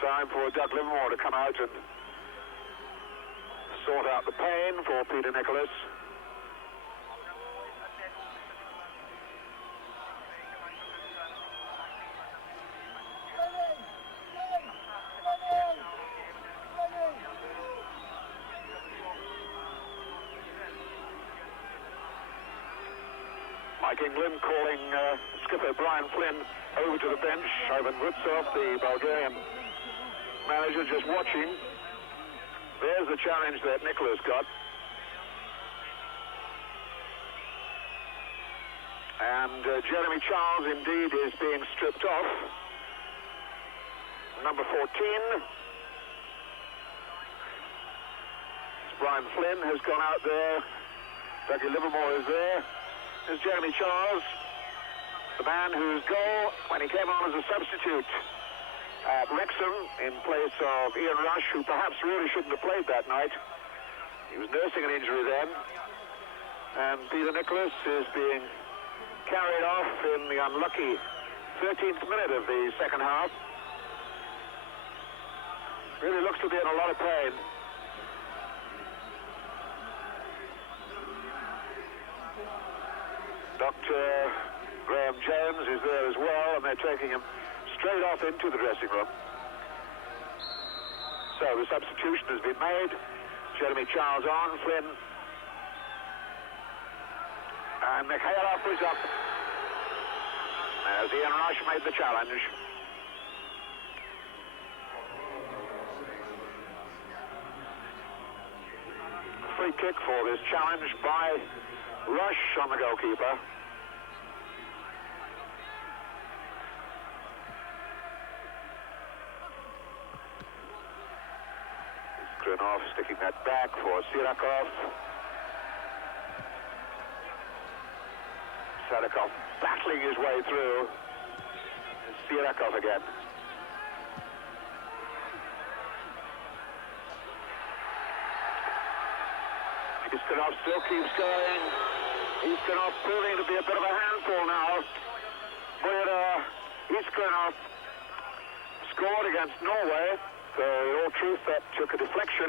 Time for Doug Livermore to come out and sort out the pain for Peter Nicholas. Mike England calling skipper Brian Flynn over to the bench. Ivan Vutsov, the Bulgarian manager, just watching. There's the challenge that Nicholas got. And Jeremy Charles indeed is being stripped off. Number 14. Brian Flynn has gone out there. Dougie Livermore is there. There's Jeremy Charles, the man whose goal, when he came on as a substitute at Wrexham in place of Ian Rush, who perhaps really shouldn't have played that night. He was nursing an injury then. And Peter Nicholas is being carried off in the unlucky 13th minute of the second half. Really looks to be in a lot of pain. Dr. Graham Jones is there as well, and they're taking him straight off into the dressing room. So the substitution has been made. Jeremy Charles on, Flynn. And Mikhailov is up as Ian Rush made the challenge. Free kick for this challenge by Rush on the goalkeeper. Iskrenov sticking that back for Sirakov. Sadikov battling his way through. Sirakov again. Iskrenov still keeps going. Iskrenov proving to be a bit of a handful now. But Iskrenov scored against Norway. So in all truth, that took a deflection,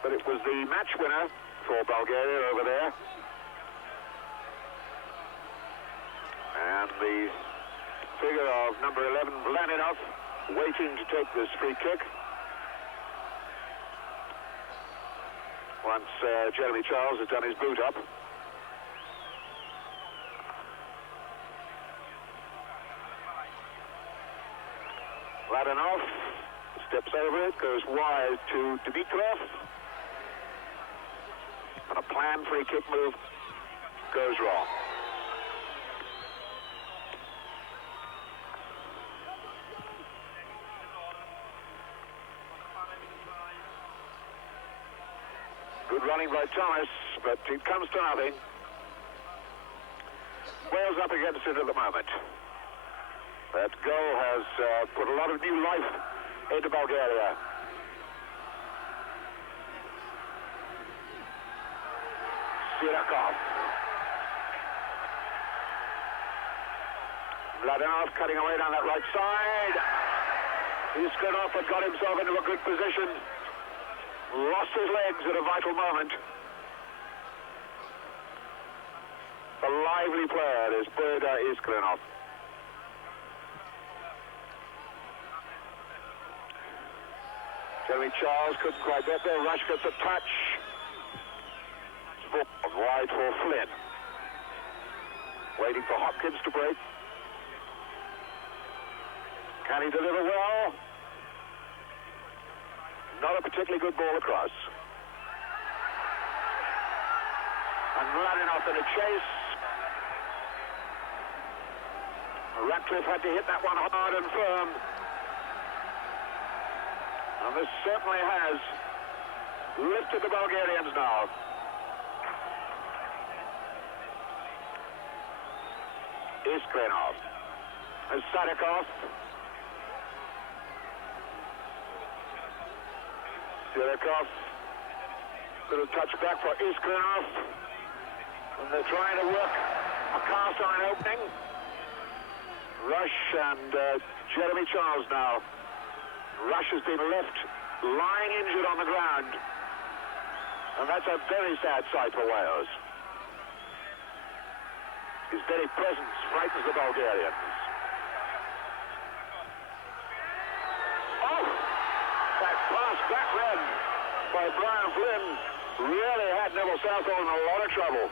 but it was the match winner for Bulgaria over there. And the figure of number 11, Vlaninov, waiting to take this free kick. Once Jeremy Charles has done his boot up. Vlaninov steps over it, goes wide to Dimitrov. And a planned free kick move goes wrong. Good running by Thomas, but it comes to nothing. Wales up against it at the moment. That goal has put a lot of new life into Bulgaria. Sirakov. Mladenov cutting away down that right side. Iskrenov had got himself into a good position. Lost his legs at a vital moment. A lively player is Boyda Iskrenov. Jeremy Charles couldn't quite get there. Rush gets a touch. Wide for Flynn. Waiting for Hopkins to break. Can he deliver well? Not a particularly good ball across. And Mladenov in a chase. Ratcliffe had to hit that one hard and firm. And this certainly has lifted the Bulgarians now. Iskrenov. And Sadikov. Sirakov. Little touch back for Iskrenov. And they're trying to work a cast iron opening. Rush and Jeremy Charles now. Rush has been left lying injured on the ground. And that's a very sad sight for Wales. His very presence frightens the Bulgarians. Oh! That pass back then by Brian Flynn really had Neville Southall in a lot of trouble.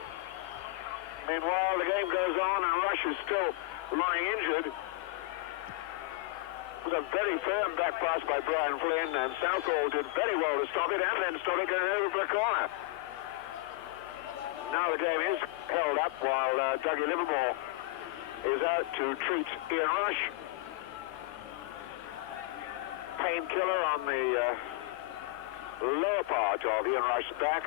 Meanwhile, the game goes on and Rush is still lying injured. It was a very firm back pass by Brian Flynn, and Southall did very well to stop it, and then stop it going over the corner. Now the game is held up while Dougie Livermore is out to treat Ian Rush. Painkiller on the lower part of Ian Rush's back.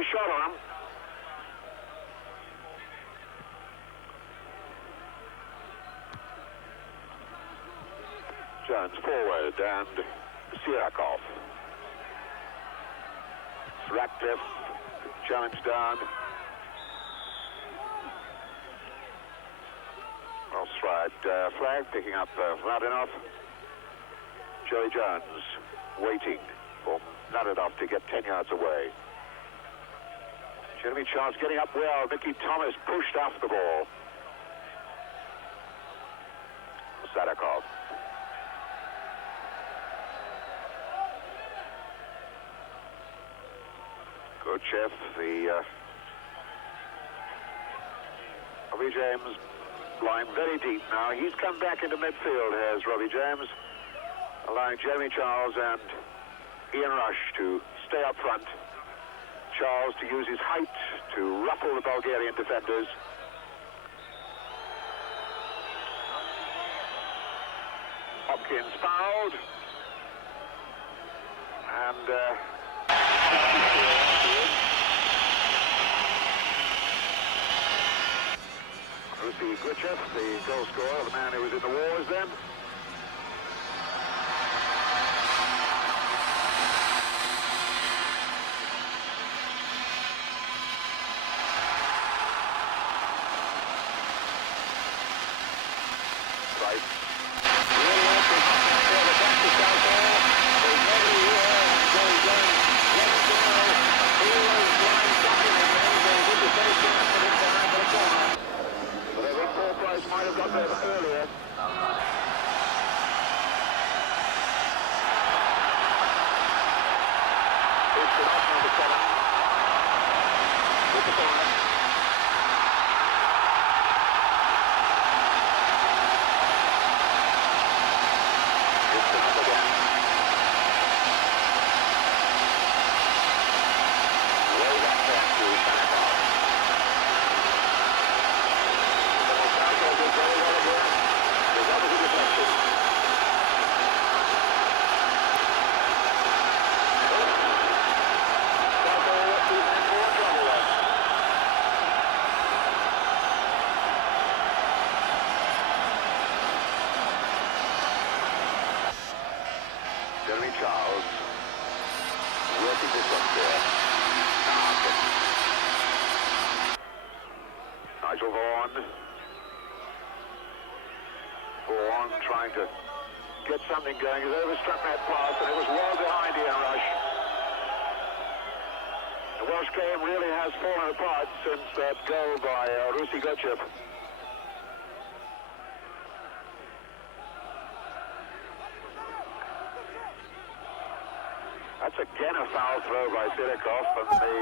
early shot on him. Jones forward and Sirakov. Ratcliffe, challenge down. Offside flag, picking up Vladinov. Joey Jones waiting for Vladinov to get 10 yards away. Jeremy Charles getting up well. Mickey Thomas pushed off the ball. Sadakov. Gochev, the Robbie James lying very deep now. He's come back into midfield, has Robbie James, allowing Jeremy Charles and Ian Rush to stay up front. Charles to use his height to ruffle the Bulgarian defenders. Hopkins fouled. And Rusty Guchev, the goal scorer, the man who was in the wars then. Right. Might have got there earlier. It's the off number 7. With the corner. It's the number again. Way back there to Sanakov. Very well again. There's opposite deflection. Jeremy Charles working this one there. Nigel Vaughan. Vaughan trying to get something going. He's overstruck that pass, and it was well behind Ian Rush. The Welsh game really has fallen apart since that goal by Rusty Guchev. That's again a foul throw by Sirakov, and the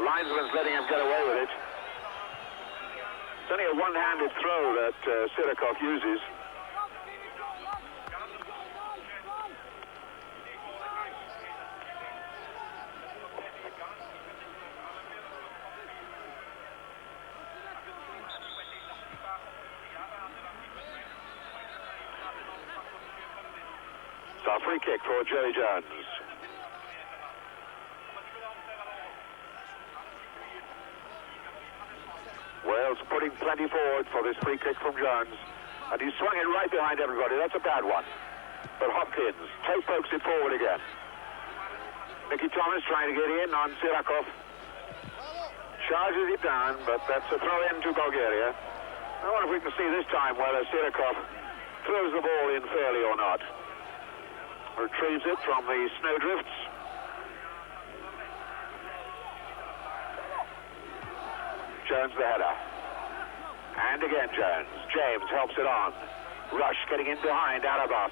linesman's letting him get away with it. It's only a one-handed throw that Sirakov uses. So a free kick for Joey Jones. Wales putting plenty forward for this free kick from Jones. And he swung it right behind everybody. That's a bad one. But Hopkins pokes it forward again. Mickey Thomas trying to get in on Sirakov. Charges it down, but that's a throw in to Bulgaria. I wonder if we can see this time whether Sirakov throws the ball in fairly or not. Retrieves it from the snowdrifts. Jones the header. And again Jones. James helps it on. Rush getting in behind Además.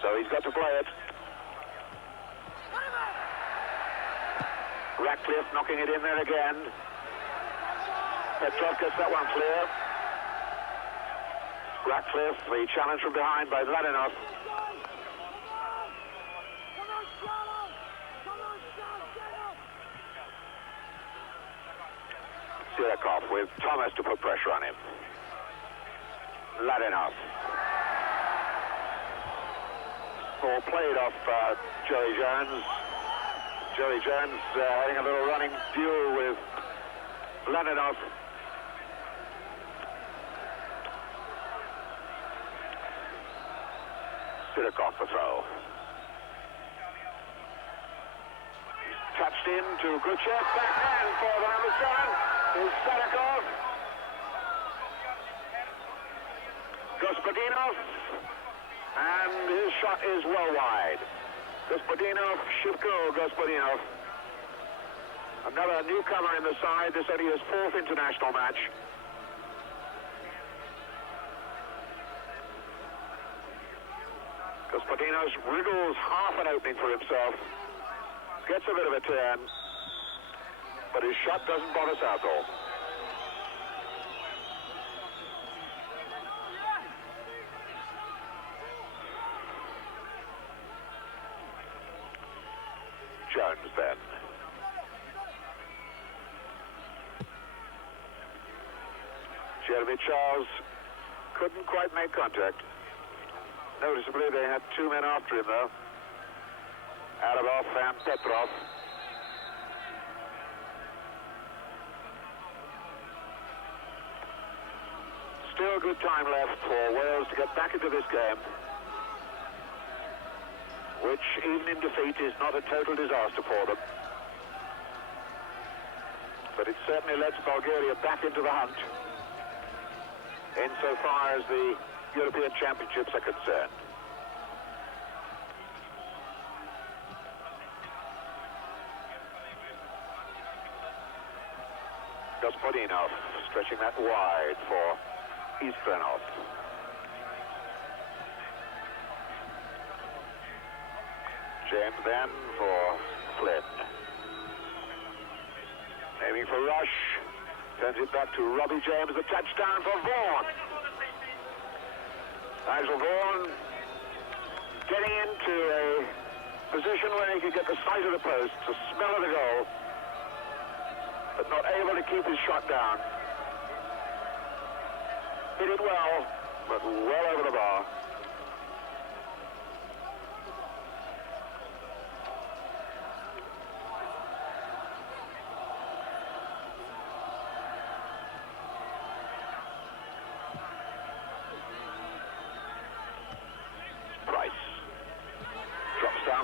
So he's got to play it. Ratcliffe knocking it in there again. Petrov gets that one clear. Ratcliffe, the challenge from behind by Vladinov. Sirakov with Thomas to put pressure on him. Vladinov. Ball played off Joey Jones. Jerry Jones having a little running duel with Leninov. Sidakov the throw. Touched in to Khrushchev. Backhand for the number 7 is Sadakov. Gospodinov. And his shot is well wide. Gospodinov, Shivko Gospodinov. Another newcomer in the side. This only his 4th international match. Gospodinov wriggles half an opening for himself. Gets a bit of a turn. But his shot doesn't bother Southall. Jones then. Jeremy Charles couldn't quite make contact. Noticeably, they had 2 men after him, though. Arabov and Petrov. Still good time left for Wales to get back into this game, which, even in defeat, is not a total disaster for them. But it certainly lets Bulgaria back into the hunt insofar as the European Championships are concerned. Gospodinov stretching that wide for Istranov. James then for Flynn. Aiming for Rush. Sends it back to Robbie James. The touchdown for Vaughan. Nigel Vaughan getting into a position where he could get the sight of the post, the smell of the goal, but not able to keep his shot down. Hit it well, but well over the bar.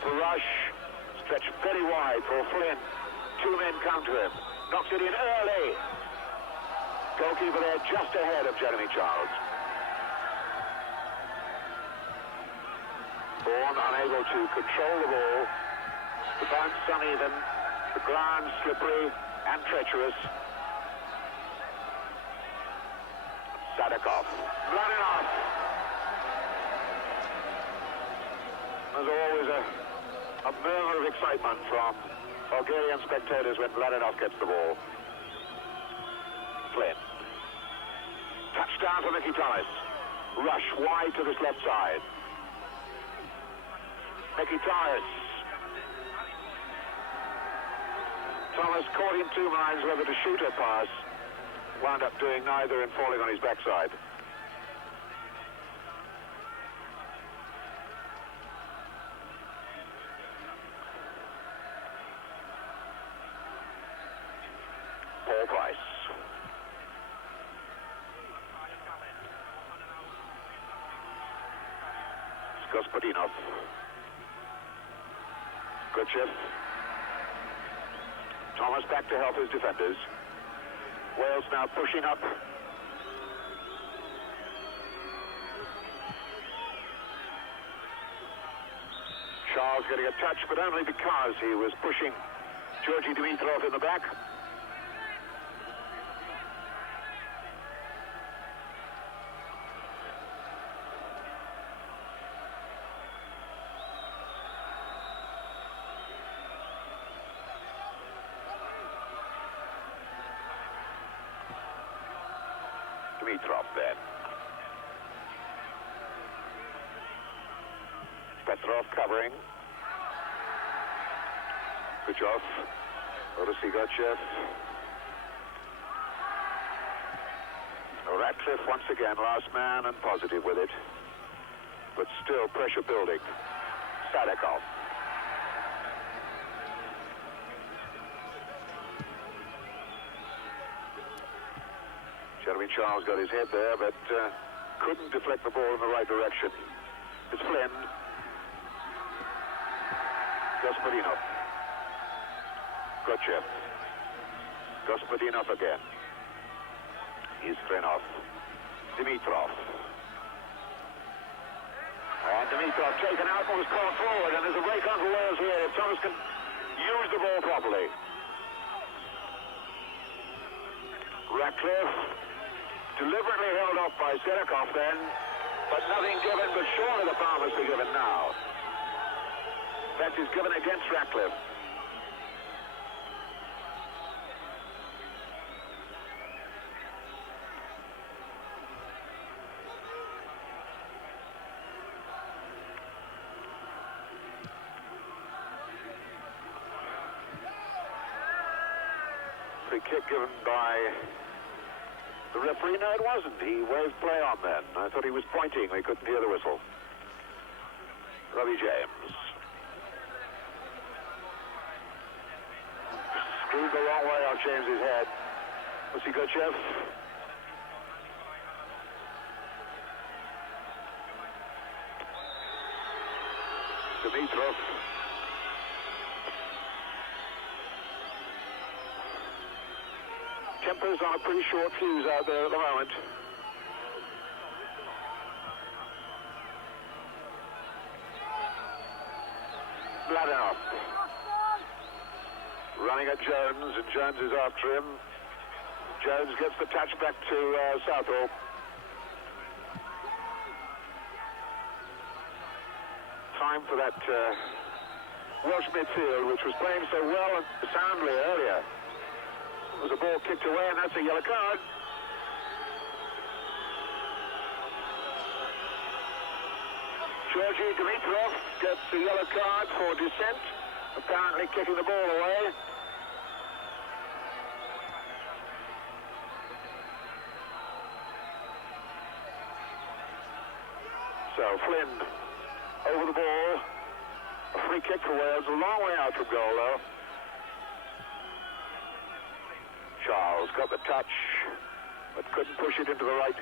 Rush, stretched very wide for Flynn. 2 men come to him. Knocks it in early. Goalkeeper there just ahead of Jeremy Charles. Vaughan unable to control the ball. The bounce uneven. The ground slippery and treacherous. Sadakov. Leninov. There's always a murmur of excitement from Bulgarian spectators when Leninov gets the ball. Flynn. Touchdown for Mickey Thomas. Rush wide to this left side. Mickey Thomas. Thomas caught in 2 minds whether to shoot or pass. Wound up doing neither and falling on his backside. Gospodinov. Khrushchev. Thomas back to help his defenders. Wales now pushing up. Charles getting a touch, but only because he was pushing Georgi Dimitrov in the back. Dimitrov then. Petrov covering. Kuchov. Orosigachev. Ratcliffe once again, last man and positive with it. But still pressure building. Sadakov. Maybe Charles got his head there, but couldn't deflect the ball in the right direction. It's Flynn. Gospodinov. Gotchev. Gospodinov again. He's Frenov. Dimitrov. And Dimitrov taken out and was caught forward, and there's a break on for Wales here if Thomas can use the ball properly. Ratcliffe deliberately held off by Sedekov then, but nothing given, but surely the foul must be given now. In fact, he's given against Ratcliffe. Free kick given by the referee. No, it wasn't. He waved play on then. I thought he was pointing. We couldn't hear the whistle. Robbie James. Screwed the wrong way off James's head. What's he got, Chef? Dimitrov. Temper's on a pretty short fuse out there at the moment. Mladenov. Running at Jones, and Jones is after him. Jones gets the touch back to Southall. Time for that Welsh midfield, which was playing so well and soundly earlier. There was a ball kicked away, and that's a yellow card. Georgi Dimitrov gets a yellow card for dissent, apparently kicking the ball away. So Flynn over the ball. A free kick for Wales, a long way out from goal though. Charles got the touch, but couldn't push it into the right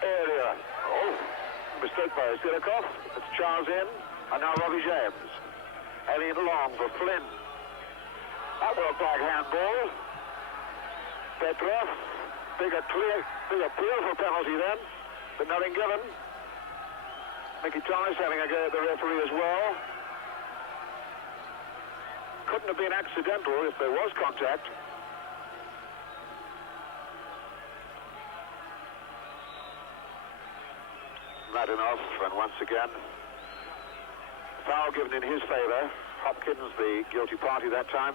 area. Oh, mistake by Sedekov. It's Charles in, and now Robbie James. Heading it along for Flynn. That was a back handball. Petrov, big appeal for penalty then, but nothing given. Mickey Thomas having a go at the referee as well. Couldn't have been accidental if there was contact. Mladenov, and once again, foul given in his favour. Hopkins, the guilty party that time.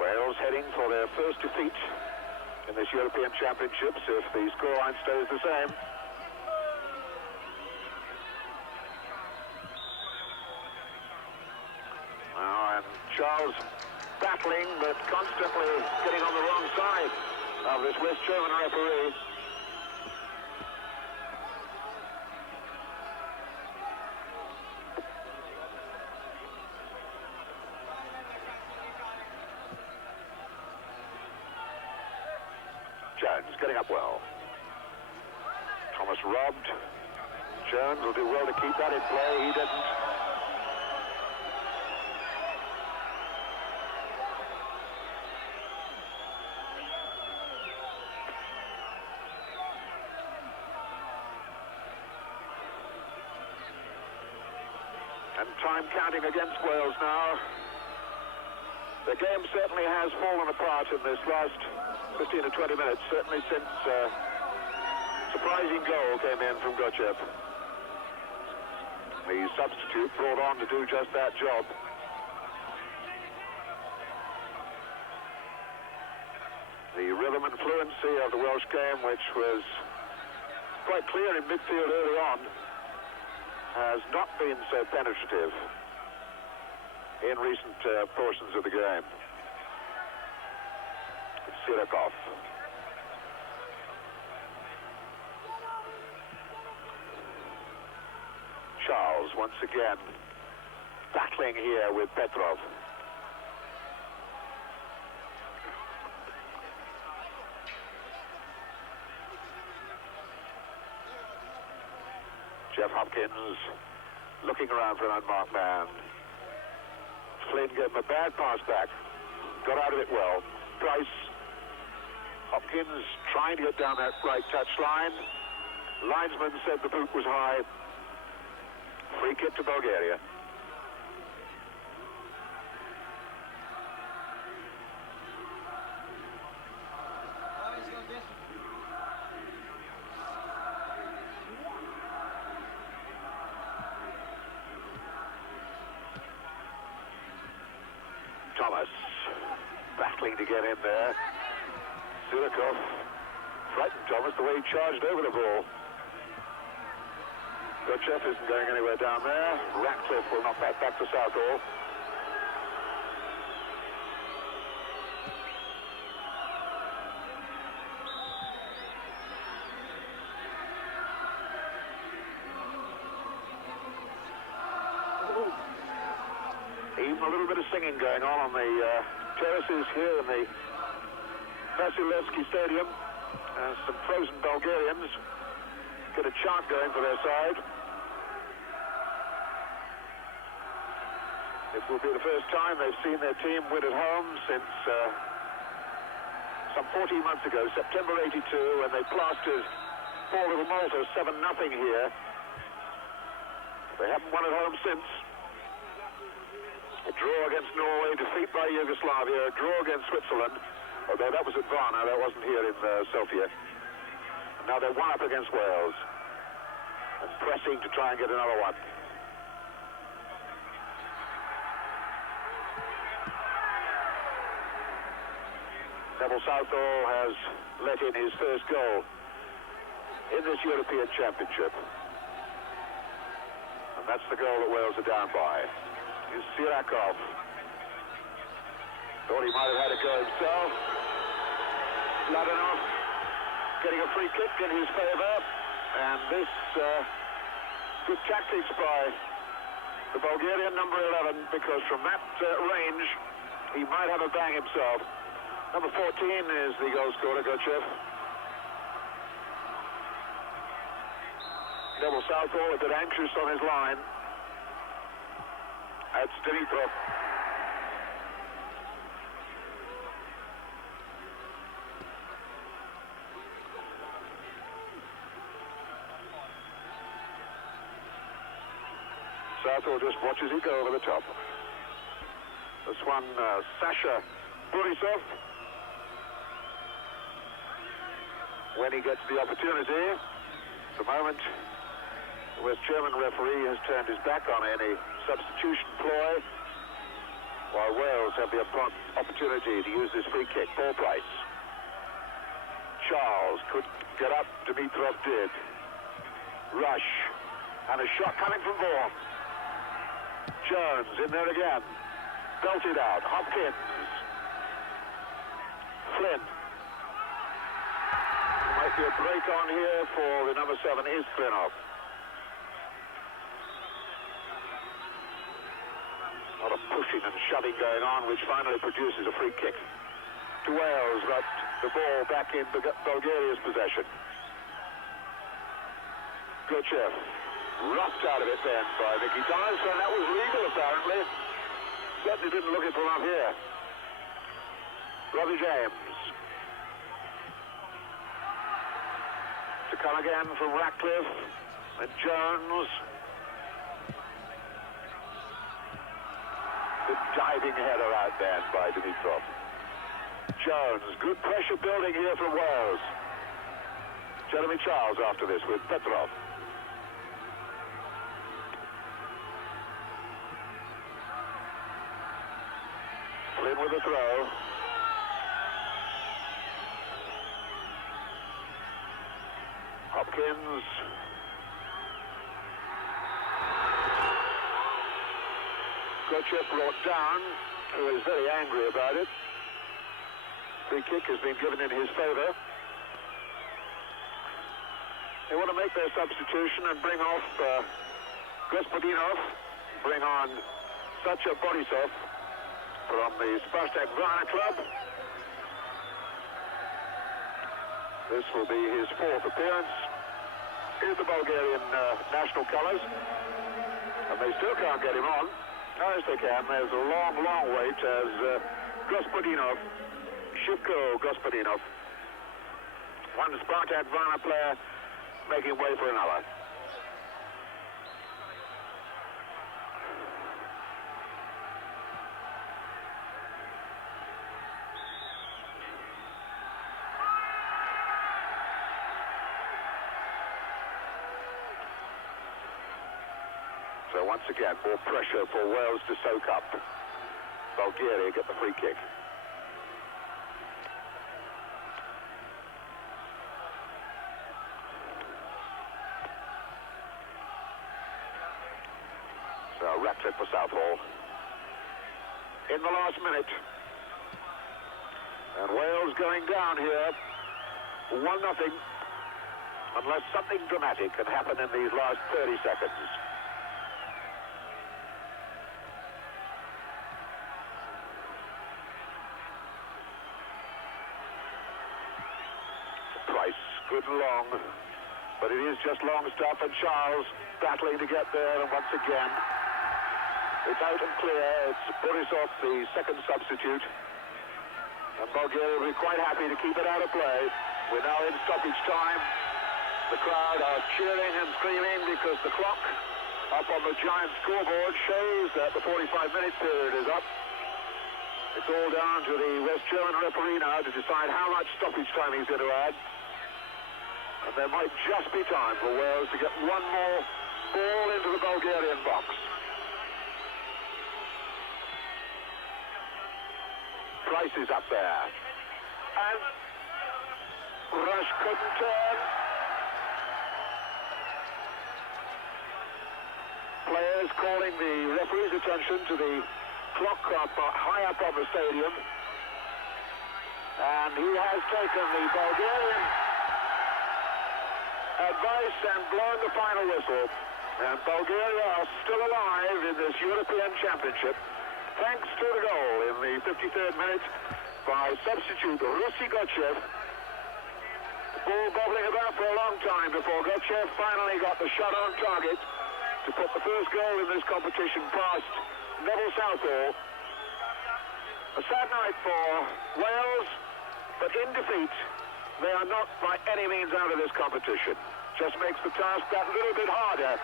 Wales heading for their first defeat in this European Championships if the scoreline stays the same. And Charles battling, but constantly getting on the wrong side of this West German referee. Jones getting up well. Thomas robbed. Jones will do well to keep that in play. He didn't. And time counting against Wales now. The game certainly has fallen apart in this last 15 to 20 minutes, certainly since surprising goal came in from Gotchev. The substitute brought on to do just that job. The rhythm and fluency of the Welsh game, which was quite clear in midfield early on, has not been so penetrative in recent portions of the game. Sedekov. once again battling here with Petrov. Jeff Hopkins looking around for an unmarked man. Flynn gave him a bad pass back. Got out of it well. Price. Hopkins trying to get down that right touch line. Linesman said the boot was high. Free kick to Bulgaria. Thomas battling to get in there. Zirikov frightened Thomas the way he charged over the ball. Gochev isn't going anywhere down there. Ratcliffe will knock that back to Southall. Even a little bit of singing going on the terraces here in the Vasilevsky Stadium. Some frozen Bulgarians get a chant going for their side. It will be the first time they've seen their team win at home since some 14 months ago, September '82, when they plastered poor little Malta 7-0 here. They haven't won at home since. A draw against Norway, defeat by Yugoslavia, a draw against Switzerland, although that was at Varna, that wasn't here in Sofia. And now they're one up against Wales and pressing to try and get another one. Neville Southall has let in his first goal in this European Championship. And that's the goal that Wales are down by. Is Sirakov. Thought he might have had a go himself. Ladanov getting a free kick in his favour. And this good tactics by the Bulgarian number 11, because from that range he might have a bang himself. Number 14 is the goal scorer, Gochev. Neville Southall a bit anxious on his line. That's Dimitrov. Southall just watches it go over the top. This one, Sasha Borisov. When he gets the opportunity, at the moment, the West German referee has turned his back on any substitution ploy, while Wales have the opportunity to use this free kick. Ball Price. Charles could get up. Dimitrov did. Rush. And a shot coming from Vaughan. Jones in there again. Belted out. Hopkins. Flynn. There might be a break on here for the number 7 is Klinov. A lot of pushing and shoving going on, which finally produces a free kick to Wales, but the ball back in Bulgaria's possession. Gochev roughed out of it then by Mickey Thomas, and that was legal apparently. Certainly didn't look it from up here. Robbie James. To come again from Ratcliffe and Jones. The diving header out there by Dimitrov. Jones, good pressure building here from Wales. Jeremy Charles after this with Petrov. Flynn with a throw. Hopkins. Gochev brought down, who is very angry about it. Free kick has been given in his favour. They want to make their substitution and bring off Gospodinov bring on Sacha Borisov from the Spartak Varna club. This will be his fourth appearance. Here's the Bulgarian national colours. And they still can't get him on. No, yes, they can. There's a long, long wait as Gospodinov, Shivko Gospodinov, one Spartak Varna player making way for another. So once again, more pressure for Wales to soak up. Bulgaria get the free kick. So Ratcliffe for Southall. In the last minute. And Wales going down here 1-0. Unless something dramatic can happen in these last 30 seconds. Price, good and long, but it is just long stuff, and Charles battling to get there, and once again, it's out and clear. It's Borisov, the second substitute, and Bulgaria will be quite happy to keep it out of play. We're now in stoppage time. The crowd are cheering and screaming because the clock up on the giant scoreboard shows that the 45-minute period is up. It's all down to the West German referee now to decide how much stoppage time he's going to add. And there might just be time for Wales to get one more ball into the Bulgarian box. Price is up there. And Rush couldn't turn. Players calling the referee's attention to the clock up high up on the stadium. And he has taken the Bulgarian advice and blown the final whistle. And Bulgaria are still alive in this European Championship, thanks to the goal in the 53rd minute by substitute Rusy Gochev. The ball bobbling about for a long time before Gochev finally got the shot on target to put the first goal in this competition past Neville Southall. A sad night for Wales, but in defeat, they are not by any means out of this competition. Just makes the task that little bit harder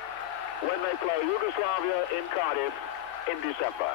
when they play Yugoslavia in Cardiff in December.